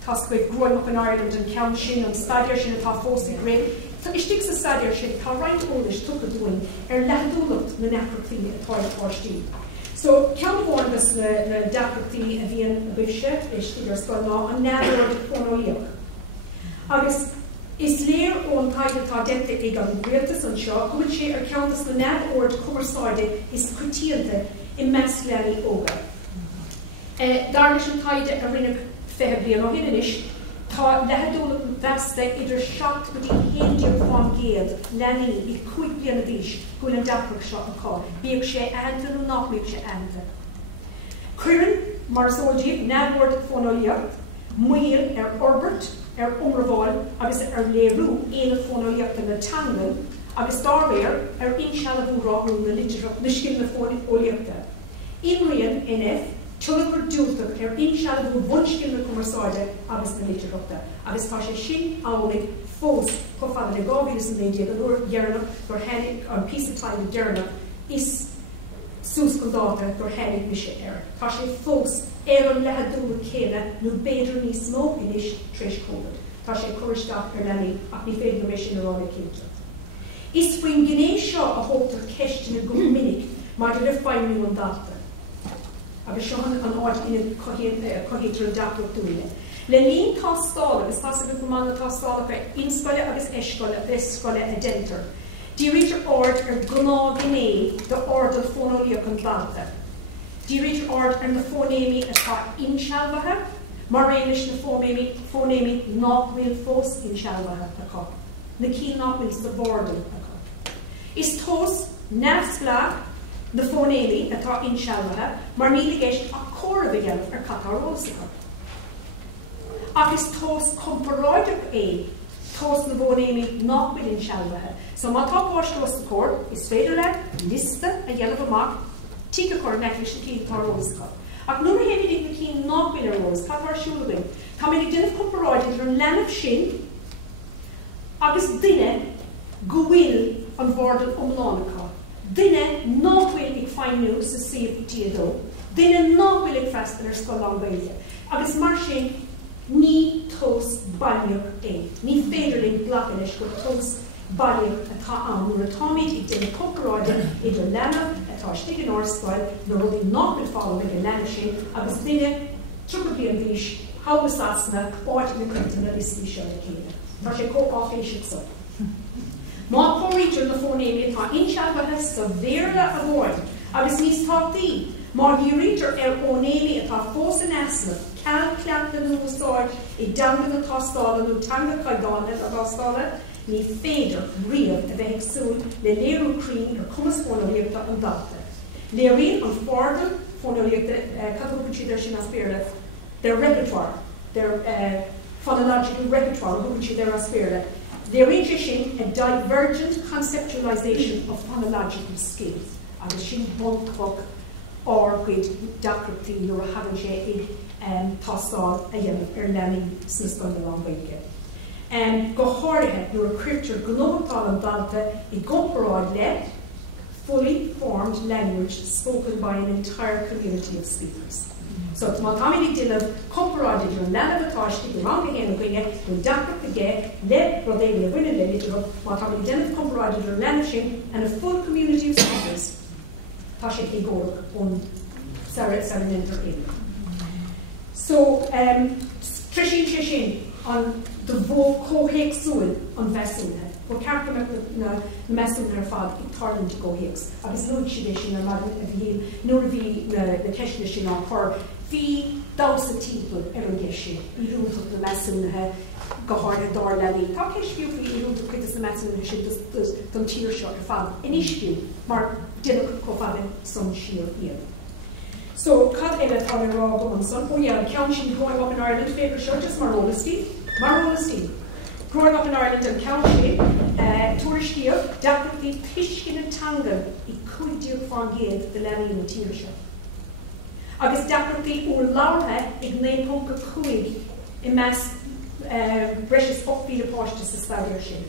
tá scoid Growing Up in Ireland an ceann sin an staidir sin atá fósaí réim. Tá istigh sa staidir sin tá roinnt ólis tucha dúin ar leadúlacht na Deacrachtaí atá páistí. So ceann bháin na Deacrachtaí a bhíon a bhise istigh ar Scoileanna an námhord fhreastail. Agus is léir ón taighde tá denta ag an rialtas an seo, chuid sé ar ceantas na námhord cumarsáide is criticiúilta i Scoileanna óga. Dar leis an taighde a rinneadh 5 bliain ó hinanis, tá leadúlacht bheasta idir 7 go dtí 1 fáin géad leanaí i 5 bliain a bhís gúil an deacrach seo an cá. Bíodh sé aanta nó nach bíodh sé aanta. Cuireann mar sóidíobh námhord fhreastail, mhuiil ar orbert, ar umrabháil agus ar léirú éanamh fhreastail na tangan agus dáréir ar íseal-chaighdeán ráthú na Litearthachta na scileanna fhreastailta. Imrian NF tullagur dúltach ar íseal-chaighdeán bhunscileanna cumarsáide agus na Litearthachta. Agus tá sé sin álaigh fós go fada le 2019 an uair dhearnamh gur tháinig an píosa taighde dhearnamh is sús go dáta gur tháinig mise air. Tá sé fós ar an leadúla chéile nó béidir níos mó inis tris COVID. Tá sé chuiristeach ar leanaí ach ní féidir mé sin arála cinnte. Is faoin gnééis seo a thógtar ceistena go minic mar de le fáinniú an dhalta. Agus seo an áit ina cohéidir an deacrachtaí. Le líon tástála, agus tá go gomána tástála go inscoile agus eiscoile a dhéantar. Dírítear ord ar gná gné do ordal fhreastail an dhalta. Dírítear ord ar na fónéimi atá insealbhatha, mar réinis na fónéimi nachmhfuil fós insealbhatha acu. Na cí nachmhfuil sa bordal acu. Is tós neamhsclaach na fónéimi atá insealbhatha, mar níl géist a córa bhíanamh ar catárósacha. Agus tós comparáideach é tós na fónéimi nachmhfuil insealbhatha. So má tá páistós na cór, is féidir le lista a dhéanamh amach tíca cór neclis na cí tárósacha. Ach nuair a héananig na cí nachmhfuil ar rós, tá tarsúlagainn. Tá mé déanamh comparáide ar an leanamh sin agus duine go bhfuil an bhordal omlánacha. Duine nachmhfuil ag fáinniú sa CFTDó. Duine nachmhfuil ag freastal ar Scoileanna Gaeilge. agus mar sin ní tós bailíoch é. Ní féidir le blachan leis go tós bailíoch atá an nuair atá méid ag déanamh comhráide idir leanamh atá stig an orscoil nó rudí nach go fáil ag an leanamh sin agus duine trúpa bliain bhís hagus asna áit na criticiúil is bhí seo le chéile. Tá sé cóáféisiach sa. Má pórítear na fónéimi atá íseal-chaighdeán sa Bhéarla a bháin agus níos tátaí. Má dhéantar ónéimi atá fós an asna ceann na úsáid I dhéanamh na tástála nó dhéantar-chaighdeán a tástála ní féidir riamh a bheith ag súil le léirú crín ar cumas fónaíochta an dhalta. Léiríonn an fárdal fónaíochta cadúpatí sin as Bhéarla their repertoire, their phonological repertoire, which is their aspira. They're interesting a divergent conceptualization of phonological skills. And the shin one clock or with Deacrachtaí or having she tostal a young erlani system along Ghaeilge. Gohorhe, your scripture global and dhalta, a gopperod led, fully formed language spoken by an entire community of speakers. So, má táimid díanamh comhráide ar leanamh atáiste go rang héanamh chuige go Deacrachtaí le rodéile le bhuiine le litir má táimid díanamh comhráide ar leanamh sin and a full community of speakers. Tá sé ggóra ón sarintar éile. So, trisín sé sin an do bhó cóhéic súil an bheasúnathe. Go ceartta na measúna ar fad ag tarlann de cóhéics. Agus nuair siad sin ar maidin a bhí nuair a bhí na ceisne sin á chur hí dása timpeall ar an gceisne. I rúntaach na measúnathe go háirtha dar leí. Tá ceisfiú faoi I rúntaach chuitas na measúnathe sin don tír seo ar fad. Inisfiú mar duine go fada son síor iad. So, cad eile tá rá go an son, yeah, ceann sin growing up in Ireland, favourite seo, just mar Steve. Growing up in Ireland and County, Tuairiscíodh, Deacrachtaí Tuiscin an Tangan I cuidíodh fan géad de leí na tíir seo. Agus Deacrachtaí úr láirthe ag 9.5 I meas breis 8 páiste sa stair sin.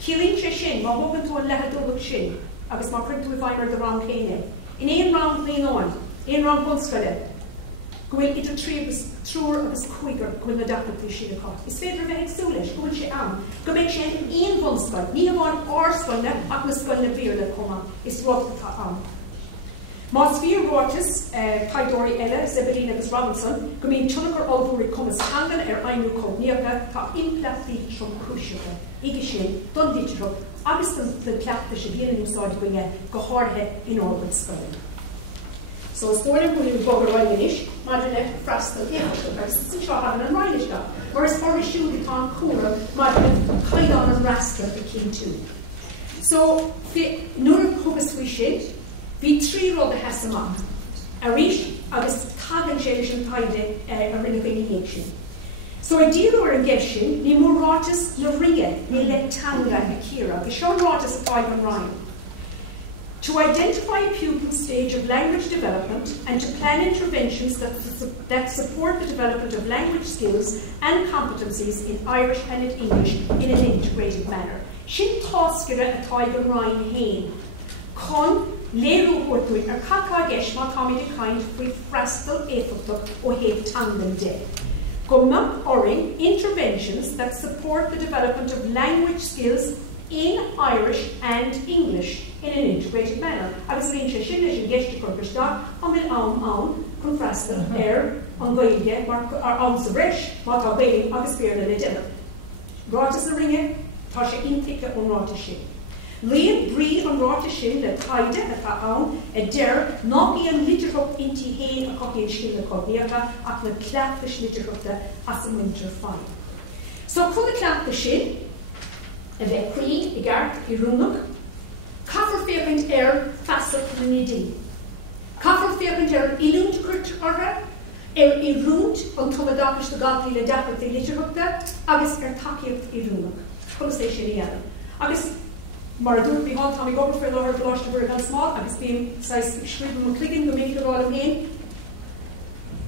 Cilíonn sé sin, má thugann tú an lehadúlach sin, agus má chuintú I bhaimar de rang chéine. In éon rang líonán, éon rang bunscoile, gofuil idir trí agus trúr agus chuigar gofuil na Deacrachtaí sin aá. Is féidir bheith ag súil leis, gofuil sé am. Go mbeidh sé an aon bunscoil, ní amháin árscoilne ach na scoilne Bhéarla cuma, is rud atá am. Má sfíorrátas taighdeoirí eile, Zebedeen agus Robinson, go mbíonn tunnachar ábhúirí cumas tangan ar aimú Comhdháil tá implachtaí trom cúiseacha, ige sin, don díteach, agus den pleachta sé bhíanana úsáid goinge go háirthe in ábhaid scoil. So, Scoileanna bhfuil bógar roiinis, mar le Freastal Éifeachtach, agus sin seo hagan an roiineiste, mar is RSO tá cúra mar le caighdeán an rastra I cinn tú. So, nuair chugus faoi sin, bhí trí rud a heasamach, a rís agus tagann sé leis an taighde a rinne bhéine sin. So, I díú ar an gceist sin, ní mór rátas le ringe ní le tanga a círa, agus seo rátas a fáid an rain. To identify a pupil stage of language development and to plan interventions that support the development of language skills and competencies in Irish and in English in an integrated manner. Sin táscaire atá ag an rain hain. Con léirú huirtúil ar cathá gceist má táimid a caint faoi Freastal Éifeachtach ó héamh tangan de. Go mbeadh oring interventions that support the development of language skills in Irish and English in an integrated manner. Agus líonn sé sin leis an gceiste chuirteach an bhfuil ann chun Freastal ar an Ghaeilge mar an sa bhreis má tá Ghaeilge agus Bhéarla le déanamh. Rátas na ringe, tá sé intice ón ráta sin. Líon brí an ráta sin le taighde atá ann a deir ná bhí an litirthach intí héin a chopíonn sin le Comhdháil ach na cleachtais litirthachta as an winter fine. So chun na cleachta sin, a bheith crí I gceart I rúnach, caithfar féachaint ar feastal na nidí. Caithfar féachaint ar ilúnt cuirt ortha, ar I rúnt an Comhdháil na dhaltaí le Deacrachtaí Litearthachta, agus ar takeíocht I rúnach. Chulas é sin I dhéanamh. Agus mar a dúirt bhí tá go fé láthir Coláiste bhfuir an Smál, agus bíon scríbh mo clicinn go minic bháil am héin.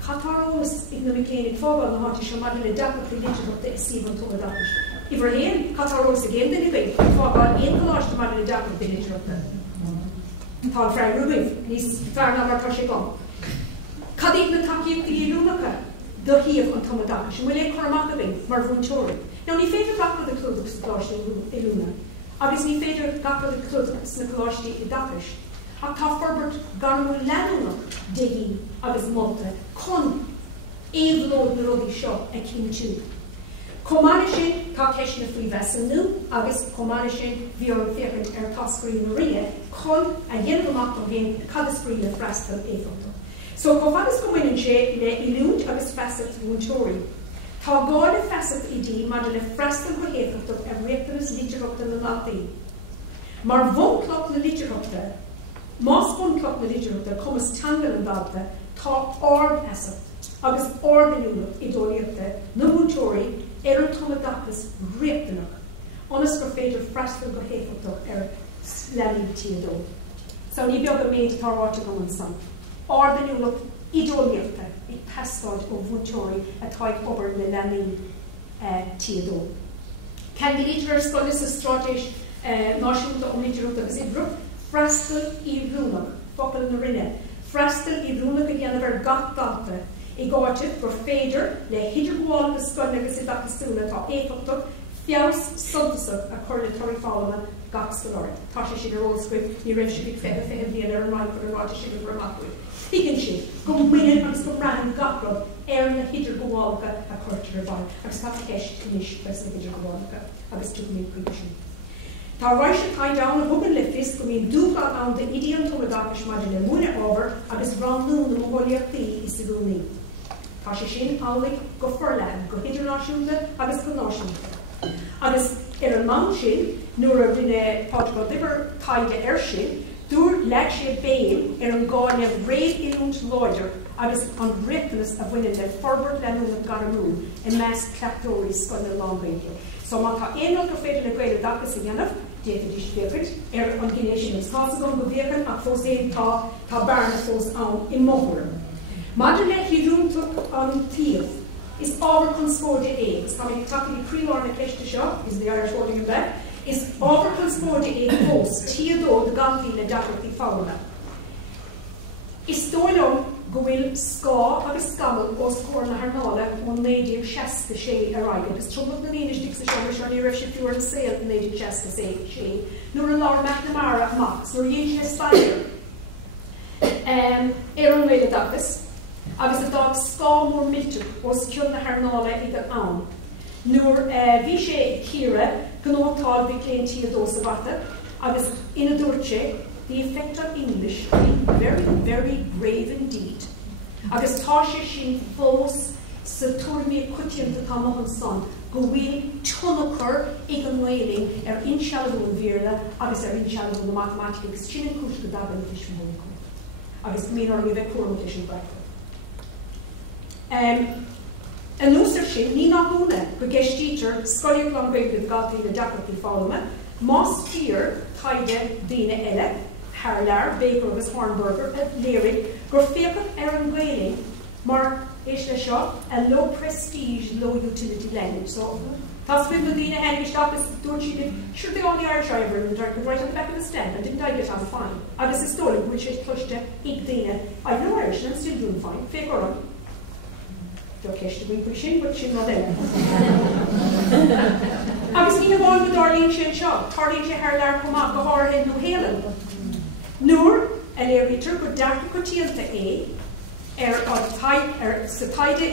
Catárólas ag na micéinic fágáil na hátaí seo mar le Deacrachtaí Litearthachta is síomh an Comhdháil. Iver héin, catárólas again den I bheith, fágáil éon Coláiste mar le Deacrachtaí Litearthachta. Tá fear ruúibh, níos fear ná mar tá sé gom. Cad ag na takeíocht I rúnacha, do híomh an tomadachas, sin bhfuil é chuach abin mar bhúntóirí. Now ní féidir gapla de clúd agus Coláiste Éilúna, agus ní féidir gapla de clúd sna Coláiste Éifeachtach, ach tá forbert gan mú leanúnach déhí agus molta chun éhlóid na rudaí seo ag cín tú. Comáine sin tá ceisna faoi bhesanú agus comáine sin bhí an fécinn tascaí na ria chun a dhéanamh amach an bhéon cadascaí le Freastal Éifeachtach. So go bhfagus go bhaineann sé le ilúnt agus feasat bhúntóirí. Tá gáda feasat I dtí mar le Freastal go Éifeachtach ar réachtanas Litearthachta na dhaltaí. Mar bhunclach na Litearthachta, más bhunclach na Litearthachta chumas teangail an dhalta, tá ord feasat agus ordanúla I dóíochta na bhúntóirí ar an tomadachas réachtanach, onas gur féidir Freastal go Éifeachtach ar leanaí tíadó. So ní beag a méid táráte go an san. Ordanúla idóíochta I pestáid ó bhúntóirí a taigh obair le leanaí tíadó. Can the lítear scoile sa strátéis náisiúnta ó Litearthachta agus ibre Freastal Éifeachtach, focail na rinne. Freastal Éifeachtach a dhéanamh ar gach dhalta. I gáte gur féidir le hidir gháil agus Scoileanna agus Deacrachtaí tá Éifeachtach fios suntasach a chuir le toirí fálamha gach scoláir. Tá sé sin ar óscuid ní raibh si fé bliana ar an maith ar an ráte sin ar amachcuid. Higann si go mhuineann agus go mheán gachrod ar na hidir gháilcha a chuirte ar bhain, agus tá ceist níos bes na hidir gháilcha agus tu mé cuiide sin. Tá roiis a taighdeán a thugann le fis go mbeadh dúchad an de ídeal tomadachas maidir le Mhuire ábhar agus ranú na mhúineachtaí is sa gúnaí. Tá sé sin álaigh go forleathan go idirnáisiúnta agus go náisiúnta. Agus ar an man sin, nuair a rinne páideáil d'obair taighde ar sin, dúir le sé béal ar an gáine réad ilúnt láidir agus an riachtanas a bhaineann le forbert leanúna garamún I meas cleachtóirí Scoileanna lán-Ghaeilge. So má tá éonal gur féidir le Gaeloideachas a dhéanamh, déantar fécrit ar an gnééis sin is cása go bhéchan ach fós éon tá bearna fós ann I Mhuire. Maidir le hiúntaach an tíomh is ábhar chun scóide agus tá ag takeí príomhar na ceiste seo, is the Irish wording of that, is ábhar chun scóide fós tíadó de gantaí le Deacrachtaí fálamha. Is dóilm go bhfuil scá agus scamal ó scóir na tharnála ó 1966 a raig, agus trúmach na líonais dig sa seo mar ní raibh sé fiúr an saoil 1966 nuair an láir McNamara amach, nuair dhéon sé féidir ar an Gaeloideachas. Agus a dag scá mór milteach ó ciúil na tharnála I go ann. Nuair bhí sé círe gnótáil bhí cléin tíadó sa bhata, agus ina dúirt sé, the effect of English is very, very grave indeed. Agus tá sé sin fós sa tuairmí cuitianta tá an son, go bhfuil tunachar ag an mhailing ar íseal-chaighdeán Bhéarla agus ar íseal-chaighdeán na mathematics sin an cúis go dagan is mhúineann. Agus mínar mi bheith cuairm is sin breithta. An úsar sin ní nágúna go geistítear Scoileanna lán-Ghaeilge dhaltaí le Deacrachtaí fálamha, más tír taighde daoine eile, Harlar, Baker agus Hornberger a léirigh gur féachadh ar an Ghaeilge mar éis le seo a low prestige, low utility language. So tá swim na daoine Irish agus dúirt siad sure they only are driver and they're right on the back of the stand and didn't I get on fine. Agus is stolen which is plushte ag daoine I know Irish and I'm still doing fine. Fé go Dúir ceiste bhí sin, bud sin má déile. Agus ní bháin go darlíonn sin seo, tarlíonn sé thar comach go háirthe nó héalann. Nuair a léirítear go deacrachtaí ar sa taighde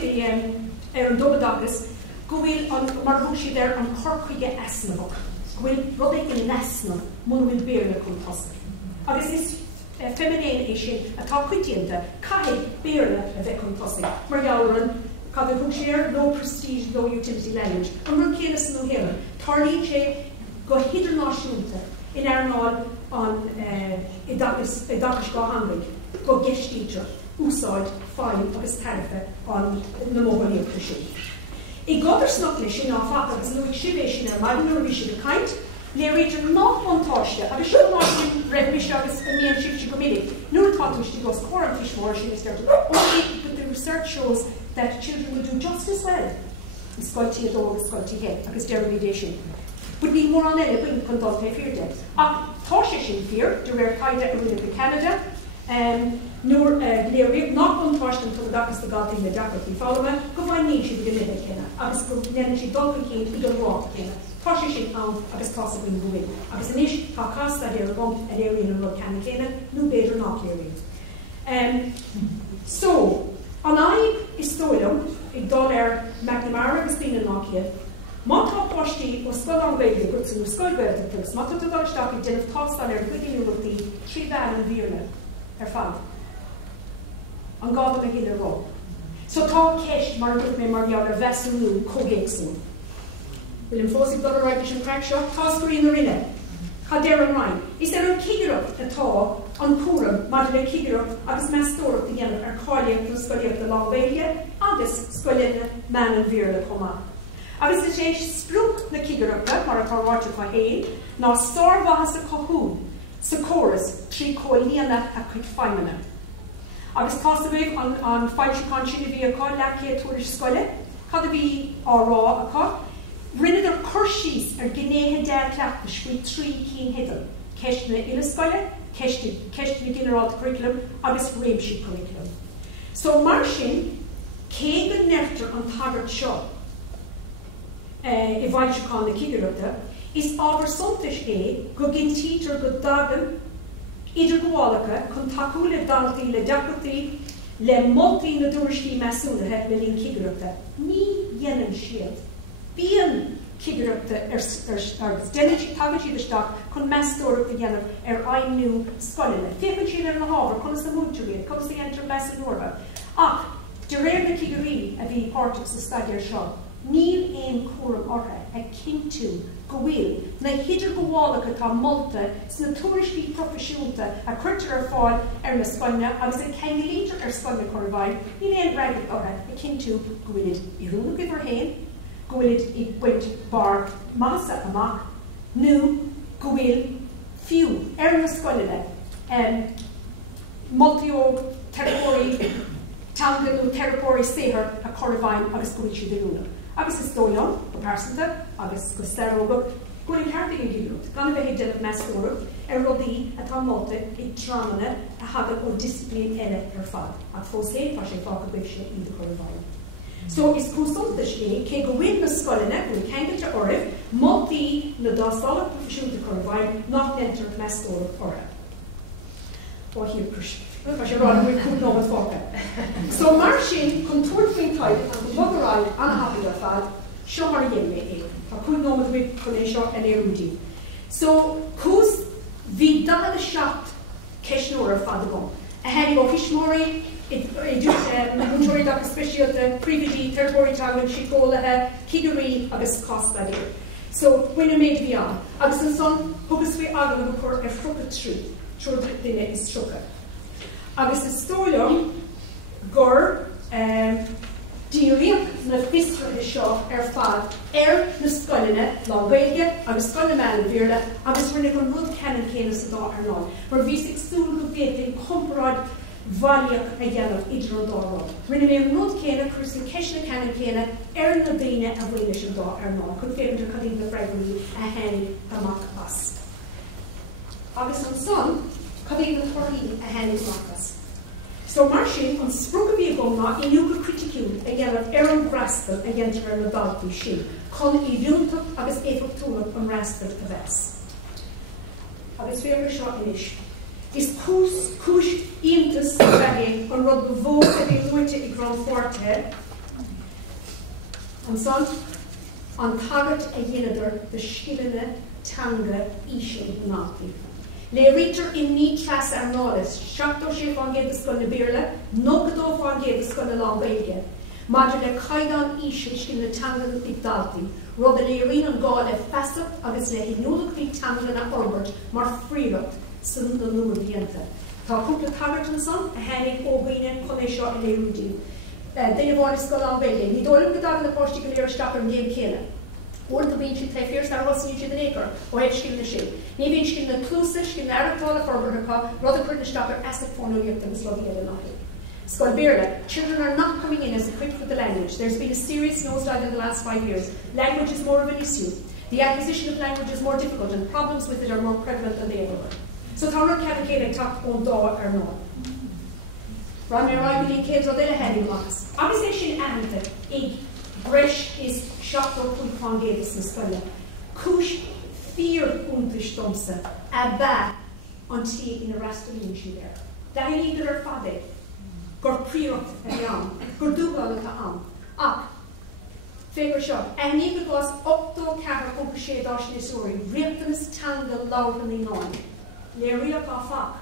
ar an tomadachas go bhfuil mar thug siad ar an corcaige easnamach. Go bhfuil rud ag in easnam muna bhfuil Bhéarla chun tosa. Agus is feminine é sin atá cuitianta caiigh Bhéarla a bheith chun tosa. Mar ghealran cad a thug séar low prestige, low utility language. An rud céannas nó héalann. Tarlíonn sé go hidirnáisiúnta in airnáil an Idacis go hangaig go geistítear úsáid fáil agus tarifa an na mhúineann sin. I gabhar snach lei sin áfach agus nuaigh sibéis sin ar maidin nuair bhí siad a caint, léirítear nach antáiste agus sin máin reithmiste agus mbeadh siad go minic. Nuair tátaiste go córam fismór sin is deirtear. Only but the research shows that children will do just as well in Scoiltíadó agus Scoiltíthe agus derivation. But ní mór an eile buin chun dhaltaí fearde. Ach tá sé sin fear de réir taighde a rinne go Canada, Nuair léiríodh nach buntáistin tú dachas do dhaltaí le Deacrachtaí fáilme, go bhhainní siad go minic chéine, agus go neann siad dul chéad i do rád chéine. Tá sé sin ann agus tá sa bhíon bhfuil. Agus inis tá casta ar gom a léiríonn an rud cena chéine, nó beidir nach léiríonn. So, an aib is tóilm ag dul ar McNamara agus tíine náciad. Má tá postí ó Scoileanna go tú Scoileanna, má tá dodaisteach i déanamh tastal ar chuigiúirtaí trí bhean an Bhéarla ar fad. An gáda me gine rá. So tá ceist mar go mé mar beag ar bheasúlú cógéagsú. Bhfuil fósaigh do ráid is an crack seo, tá scrín ar rinne. Cha déir an rain. Is ar an cigireacht atá an cuaram mar le cigireacht agus meastóireacht a dhéanamh ar cháilíocht na Scoileanna de lán-Ghaeilge agus Scoileanna mheán an Bhéarla chomá. Agus is éis sprúch na cigireachta mar atá ráite chu héin ná stárbhatha sa cothún sa choras trí Choláiste a chuid feimena. Agus tá sa bhéh an fáilseáin sin a bhí aá lecé túris scoile, cad a bhí árá aá, rinne ar chuirsís ar gnéthe Deacrachtaí faoi trí cín hidal, ceist na ile scoile, ceist na general curriculum agus réimsí curriculum. So mar sin, cé go neirtar an tagart seo I bhailseáin na cigireachta, is ábhar suntais go gin títar go dagan idir gohálacha chun takeú le dhaltaí le Deacrachtaí le moltaí na dúiristí measúnathe le líon cigireachta. Ní dhéanann siad. Bíon cigireachta agus déanann si tagad siad isteach chun meastóireacht a dhéanamh ar ainú Scoileanna. Féiceann siad ar na hábhar chunas na mhúineann, chunas na dhéantar meas an uirbe. Ach, de réir na cigirí a bhí páirteach sa staidir seo, níl éon cuaram ortha ag cinntiú go bhfuil na hidir go bhálacha tá molta sna túiristí profisiúnta a chuirtear ar fáil ar na Scoileanna agus ag cháilíocht ar Scoileanna Comhdháil, níl éon reigad ortha ag cinntiú go bhfuil iarúnach idir héin, go bhfuil I buint bar masa amach, nó go bhfuil fiú ar na Scoileanna moltaíoch territóí tanga nó territóí saothar a Comhdháil agus go bhfuil siad iarúnach. Agus is dóileán, go persanta, agus go steróga, go in ceartaí an gíúcht, gan bheith déanamh meastóireacht ar rudaí atá molta I trámanna a hagad ó disciplín eile ar fad. A fós é tá sé fágad bheith sé I do Comhdháil. So is cúsontas cé go bhfuil na Scoileanna go ceangailta oribh, moltaí na dástála profisiúnta Comhdháil nach dhéantar meastóireacht ortha. Ó hir cruis. Tá sé rád bhfuil cún nómad fáca. So mar sin chun túir faoin taid an go mogaráil anhapaí ar fad, seo mar dhéana é. Tá cún nómad bhfuil chun é seo an éúdí. So cús bhí 17 ceisnúir ar fad agam. A hennig ó hismóí na mhúineann speisialta, príomhdí, territóí tagann si cólathe, cigirí agus cástaíir. So bhuiine méid bhí an. Agus an son, thugus bhí agan go chur ar frucha trí, trúir duine is strucha. Agus is tóilm gur díríoch na fistrathe seo ar fad ar na Scoileanna lán-Ghaeilge agus Scoileanna mheán an Bhéarla agus rinne go rud ceann chéine sa dhaltaí. Mar bhís ag súil go bhéad compráid bhailíoch a dhéanamh idir an dárán. Rinne mé rud chéine chus na ceisna ceann chéine ar na daoine a bhfuil leis an dhaltaí, chun féidir cadín na freighmí a hennig amach as. Agus an son, cadín na forthaí a hennig amach as. So mar sin an sprúg a bhí agam ná inniu go criticiúil a dhéanamh ar an bhfreastal a dhéantar ar na dhaltaí sin, chun íseal-chaighdeán agus éifeachtúla an bhfreastal a bheits. Agus féidir seo inis. Is cúis íontas a bheith an rud go bhóg a bhí muirte I grán forthe, an son an tagart a dhéanadar de Scoileanna tanga íseal-chaighdeán. Le ritar in ní tras-earnála, seachtó sé fan géad Scoileanna Bhéarla, nó go dó fan géad Scoileanna lán-Ghaeilge. Maidir le caighdeán íseal Scoileanna tanga I dhaltaí, rud a léiríonn an gáil feastacht agus le hinúlach bhí tanga na orbert mar fríocht san na nuair dhéanta. Tá cúpla tagart an son a hennig ó bhíine chun é seo a léirúdí. Duine bháin Scoileanna lán-Ghaeilge, ní dóilm go dagan na páistí go léir isteach ar an déan chéile. Oor de bín te first ar was niet in éker, o het schil na sé. Ní bín schil na clúsa, schil na airtála forbarcha, rud a chuir na stapar asset formulaíocht an Scoileanna nach. Scoil Bhéarla, children are not coming in as equipped with the language. There's been a serious nosedive in the last 5 years. Language is more of an issue. The acquisition of language is more difficult and problems with it are more prevalent than they ever were. So tá rud cead céad ag tap ón dhaltaí. Ra mé raibh céad rud eile headingachas. Agus é sin aithne ag breis is 7.5 na scoile. Cúis 4 stomsa a bheith an tí ina rastalín si there. Da idir ar fadé, gur príocht a bhean, gur dúgáil a an. Ach, féidir seo, aithne gos 8 ceathar chun sé dáis na sóirí, riachtanas tanga láhan í náin. Le riach á fach.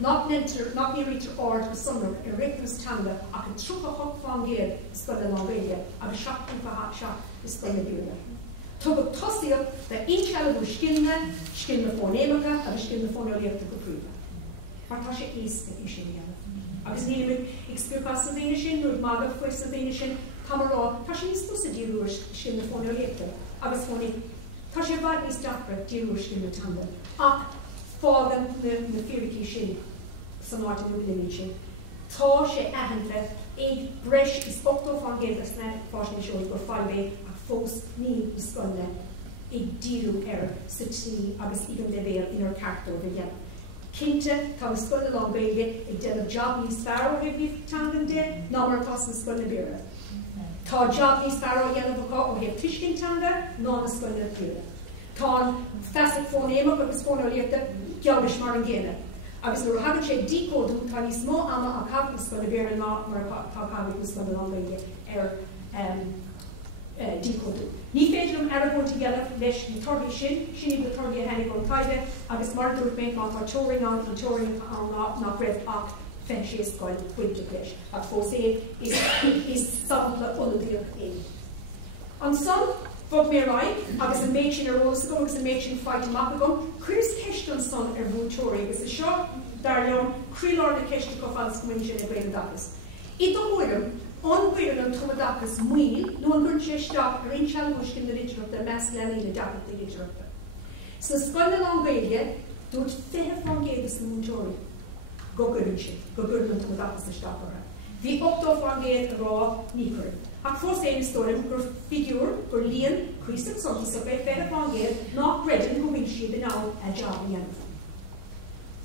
Not ní rítar ord a summer a riachtanas tanga ach an trúcha hoc fáin géad scoile lán-Ghaeilge agus 7.7 is scoile Bhéarla. Tugad tosíal de íseal-chaighdeán scinne fónéimeacha agus scinne fhreastail go príomha. Mar tá sé éasca é sin dhéanamh. Agus níl ag spiúchas na daine sin, nuair mágah fuis na daine sin, tá mar rá, tá sé níos tusa díúir scinne fhreastail agus fónaí. Tá sé bhaid níos deachra díúir scinne tanga. Ach, fágan na fíricí sin san áit na bhfuilín sin. Tá sé aitheanta ag breis is 8 fan géad na fáisina seoil gur fáilbé a fós ní is scoile ag díú sa tí agus igan de bhéal inar cartó bhí dhéanamh. Cinnte tá na scoile lán-Ghaeilge ag déanamh job níos fearr a bhí tangan de ná mar tá na scoile Bhéarla. Tá job níos fearr a dhéanamh ó hebh tuiscin tanga ná na scoile Bhéarla. Tá feasa fónéimeach agus fhreastail geallis mar an ggéine. Agus nuair hagann sé dícódú tá níos mó ama a cabh na scoile Bhéarla ná mar tá cabh na scoile lán-Ghaeilge dícódú. Ní féidir ar bhór gealah leis na torthaí sin go torthaí a henig ón taighde agus mar dúirt méid má tá teoring an teoring nach raibh ach fen sé scoil chuide leis. Ach fós é is sampla oladaíoch é. An son, fog mé raig, agus an méid sin ar rolas go agus an méid sin fáid amach agam, chuirs ceist an son ar bhúteoirí agus is seo dar leon crílár na ceiste go fáil scoin sin ar Gaeloideachas. I do Mhuire, an Mhuire an Comhdháil mhí nó an gurn sé steach ar íseal-chaighdeán na Litearthachta meas leanaí Deacrachtaí Litearthachta. Sa scoile lán-Ghaeilge dúirt 5 na múteoirí go gurn sin, go gurn an Comhdháil sa steachara. Bhí 8 fan géad rá nícuir. Ach fós é na stórim gur figúr gur líon críosta sonta sa bheith 5 fan géad nach bredan go bhíonn siad in ann a job dhéanamh.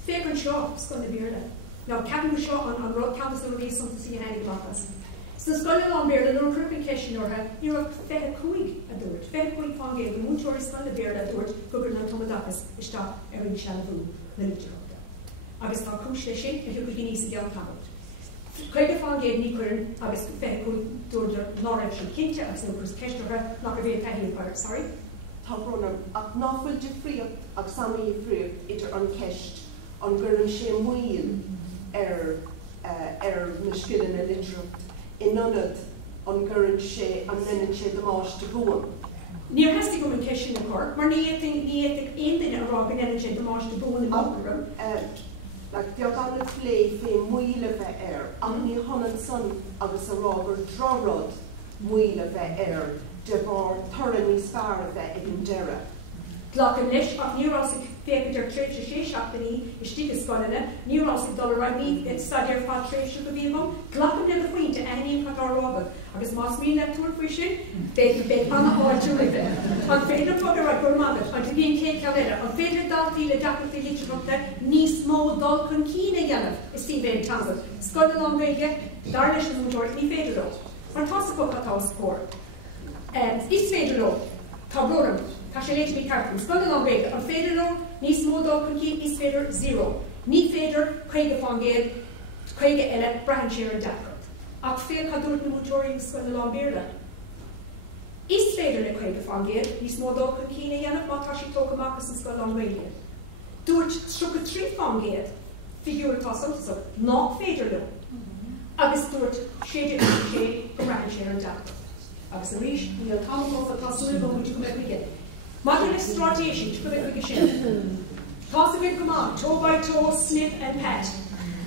Féidir seo scoile Bhéarla. Now, ceapann seo an rud campus a release sonta sa Gaeloideachas. So scoile lán-Bhéarla nó cruúpin ceisian ortha, ní rah 5 a dúirt. 5 fan géad go múteoirí scoile Bhéarla a dúirt go gur an Comhdháil isteach ar íseal-chaighdeán na Litearthachta. Agus tá cúis lei sin a thuú go níos a deal cabhart. Craig fan géad ní cuireann agus 5 dúirt náraibh sin cinnte agus nó chus ceistethe nach a bhéh taithíar, sorry. Tá brunam ach náfuil de fríocht ag samí fríocht idir an ceist an gurn sé mhúineann ar na Scoileanna Litearthachta in anad an gurn sé an lenin sé de más de bhuan. Níor heasta go an ceisisin na cor, mar ní aon duine a rá lenin sé de más de bhuan in Mhuire. Like the organic play fe mhuile bheith ach ní honnan son agus a rágur drorod mhuile bheith de bar thora níos fearr a bheith ag an deire. Glachan leis ach níorásig féidir tréimhse sé seachtaí istí go Scoileanna, níorásig dul raní staidir fá tréimhse go bhíomh, glachan le faointe aithníon pat árága, agus más mí le túir faoi sin, féidir panna áilte le bheith. An féidir fogar a gurmada, an bhíon cé ceile, an féidir dhaltaí le Deacrachtaí Litearthachta níos mó dul chun cína dhéanamh is tí bhéh tanga. Scoile lán-Ghaeilge, dar leis an múteoirí ní féidir lo. Mar tása go catá scór. Is féidir lo, tá broram, tá sé léit mí cartún. Scoile lán-Ghaeilge, an féidir lo, níos mó dul chun cína is féidir 0. Ní féidir chuige fan géad, chuige eile breathain sé ar Deacrachtaí. Ach féad cha dúirt na múteoirí scoile lán-Bhéarla. Is féidir le chuige fan géad, níos mó dul chun cína dhéanamh má tá sí tóg amachchas an scoile lán-Ghaeilge. Dúirt tríocha 3 fan géad, figúr tá sontasach, ná féidir lo. Agus dúirt séidir sé go breathain sé ar Deacrachtaí. Agus a rís, níl tamachófa tá súil go muid go bheith wige. Maidir le stratéisi go bheith wige sin. Tá sa bhíon cumá, toe by toe, snip and pat.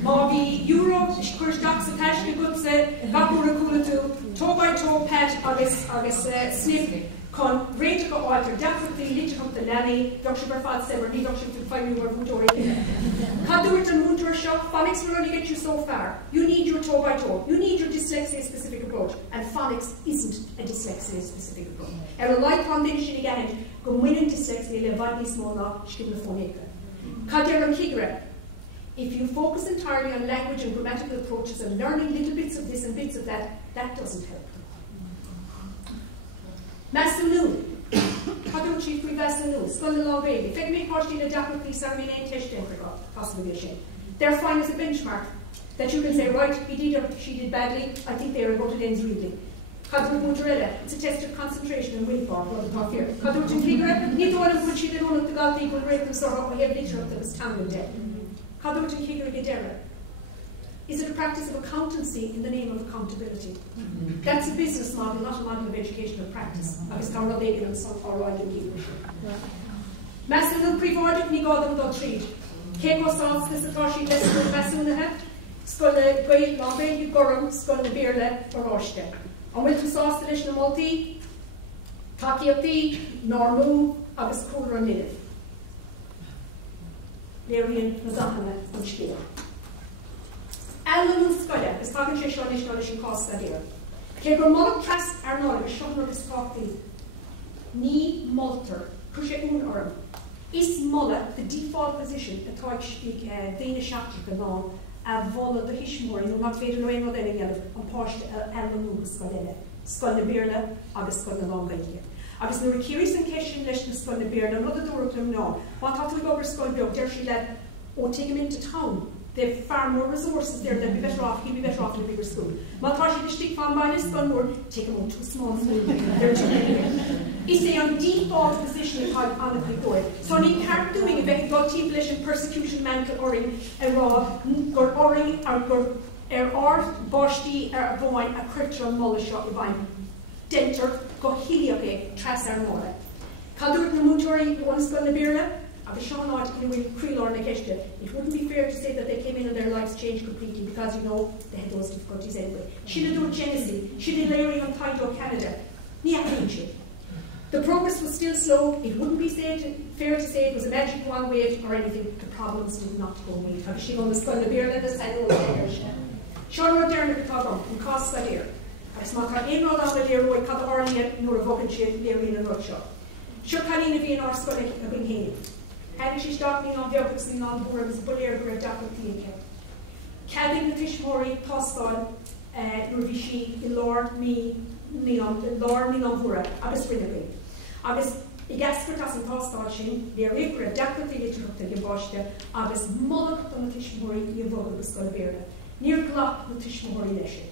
Má bhí euro, chuir daach sa teisce gutsa, gapúra cúla tú, toe by toe, pat agus snip chun réite go áiltear Deacrachtaí Litearthachta leanaí, beag sé bar fad semar, ní beag sé tú feimú ar múteoirí. Tá dúirt an múteoir seo, phonics will only get you so far. You need your toe by toe. You need your dyslexia-specific approach. And phonics isn't a dyslexia-specific approach. A light on din sin again, go muineann dyslexia le bhaid níos mó ná scileanna fónéice. Cadéan Cigre. If you focus entirely on language and grammatical approaches and learning little bits of this and bits of that, that doesn't help. Massanú. Cadú Chief Freastal, Scoileanna, Fed me Portine Deacrachtaí Litearthachta, possibly. They're fine as a benchmark that you can say, right, he did or she did badly, I think they are about it ends really. Cadú Mhuire, it's a test of concentration and willpower, what the talk here. Cadú Deacrachtaí, neither one of which she did one of the dhaltaí will rate them sort of we have Litearthachta that was tangled dead. Cadú Deacrachtaí. Is it a practice of accountancy in the name of accountability? That's a business model, not a model of educational practice. Agus Carmel Nic Airt and some oral Massanú pre-vordic ni godam do tríd. Cégo sáns this atáí lesson Massanúthe, Scoileanna lán-Ghaeilge gorum, Scoileanna Bhéarla Coláiste. An bhfuil tú sásta leis na moltaí, takeíochtaí, normú agus cúra nilh. Léiríonn na dhaltaí an scéal. Allan Scoile, is talking to Sean Leis an Costa there. Gur mol tras-earnála is Sean agus talking. Ní moltar, cruise un orm. Is molla the default position a taighde dhéanamh an lán a bhfuil the hismór in not féidir no éon éile yellow an páiste Allan Scoileanna, Scoileanna Bhéarla agus Scoileanna lán-Ghaeilge. Agus nuair a curious an question leis na Scoileanna Bhéarla, not the door of them now. What thought we go over Scoileanna, there she led, oh, take him into town. They have far more resources there, they'd be better off, he'd be better off in a bigger school. Maltashi the stick from by this Scoileanna, take him out to a small school, they're too many. Is they on default position on the people. So he can't doing a bit of team persecution mantle oring a raw, or oring or boshti or boy a creature mulla shot divine. Dhéantar go cháilíocht tras-earnála. Cadú na mhúineann one Scoileanna Bhéarla. It wouldn't be fair to say that they came in and their lives changed completely because, you know, they had those difficulties anyway. She did do Genesee, she did layering on taighde Canada. The progress was still slow. It wouldn't be fair to say it was a magic one wave or anything. The problems did not go away. She won the Scoileanna Bhéarla, the Scoileanna Sean Rodern at the Cogham, and Costa there. I smart her in all the dear boy, cut the Orly, nor a vocal ship, there in a nutshell. Sure, Carmel Nic Airt Scoileanna of Bhéarla. And she's talking on the opposite on the words, Bhéarla Deacrachtaí Litearthachta. Cading the Fishmori, Tostal, Nurvishi, the Lord, Mhuire, agus Rinnery. Agus, I guess for us in Tostal, she, Bhéarla Deacrachtaí Litearthachta, Gabashta, agus Mulloch, the Fishmori, Yavoga, the Scoileanna. Near Glock, the Fishmori Leshe.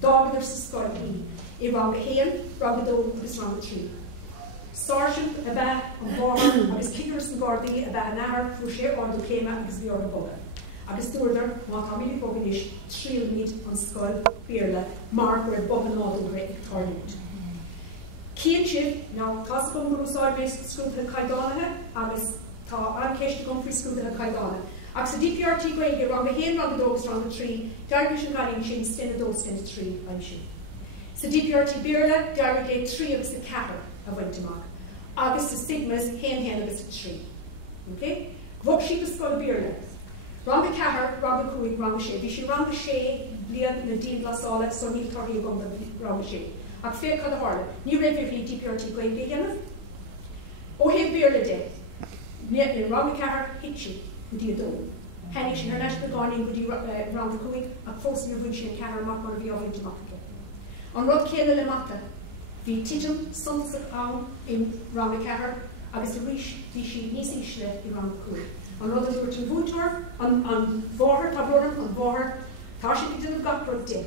Dog, there's a Scoileanna. Around the hail, round the dome, this round the tree. Sergeant about an bhór agus kickers an Gardaí about an hour for sé on the came agus the other boga. Agus dúirdar má tá mí boganis tríal míad an Scoil Bhéarla margaret bogan nádul great cháilíocht. Cían sib ná tá go músáid mé Imscrúdú agus tá an ceiste go Imscrúdú agus a Deacrachtaí Litearthachta ran the hen ran the dogs ran the tree, Deargus an galing sin stin the dogs stin the tree I'm sin. So Deacrachtaí Bhéarla Deargus 3 agus the cather a went to mark. Agus the stigmas hen agus a tree. Okay? Vok sheep is Scoileanna Bhéarla. Ran the cather, ran the cuig, ran the shade. She ran the shade, blian na dín glasála, so níl tarthaí a gom ran the shade. Ag fér cad a harla. Ní raibh Deacrachtaí Litearthachta dhéanamh. Ó heb Bhéarla de. Ní ran the cather, hit she, go dí a dó. Hennig sin her national gardening go dí ran the cuig, ag fós ní bhuin sin cather mak mar a bhí ábhaint amachcha. An rud céile le mata. Bhí titim sunset ann in ran the cather, agus a ríis bhí si níos ísle I ran the cuig. An rud a dúirt an bhúitar, an bhóthar, tá brodan, an bhóthar, tá si bhí dúirt gach de.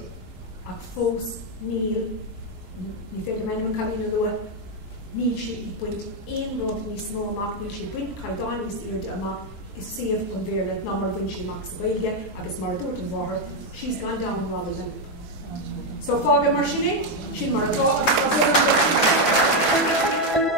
Ag fós níl, ní féidir menim an cabína lua, níl si I buint éon rud níos smó amach, níl si buint caighdeán níos iarde amach, is saomh an Bhéarla ná mar buint si amach sa Ghaeilge, agus mar a dúirt an bhóthar, she's gone down rather than. So fága mar sin é, sin mar atá, agus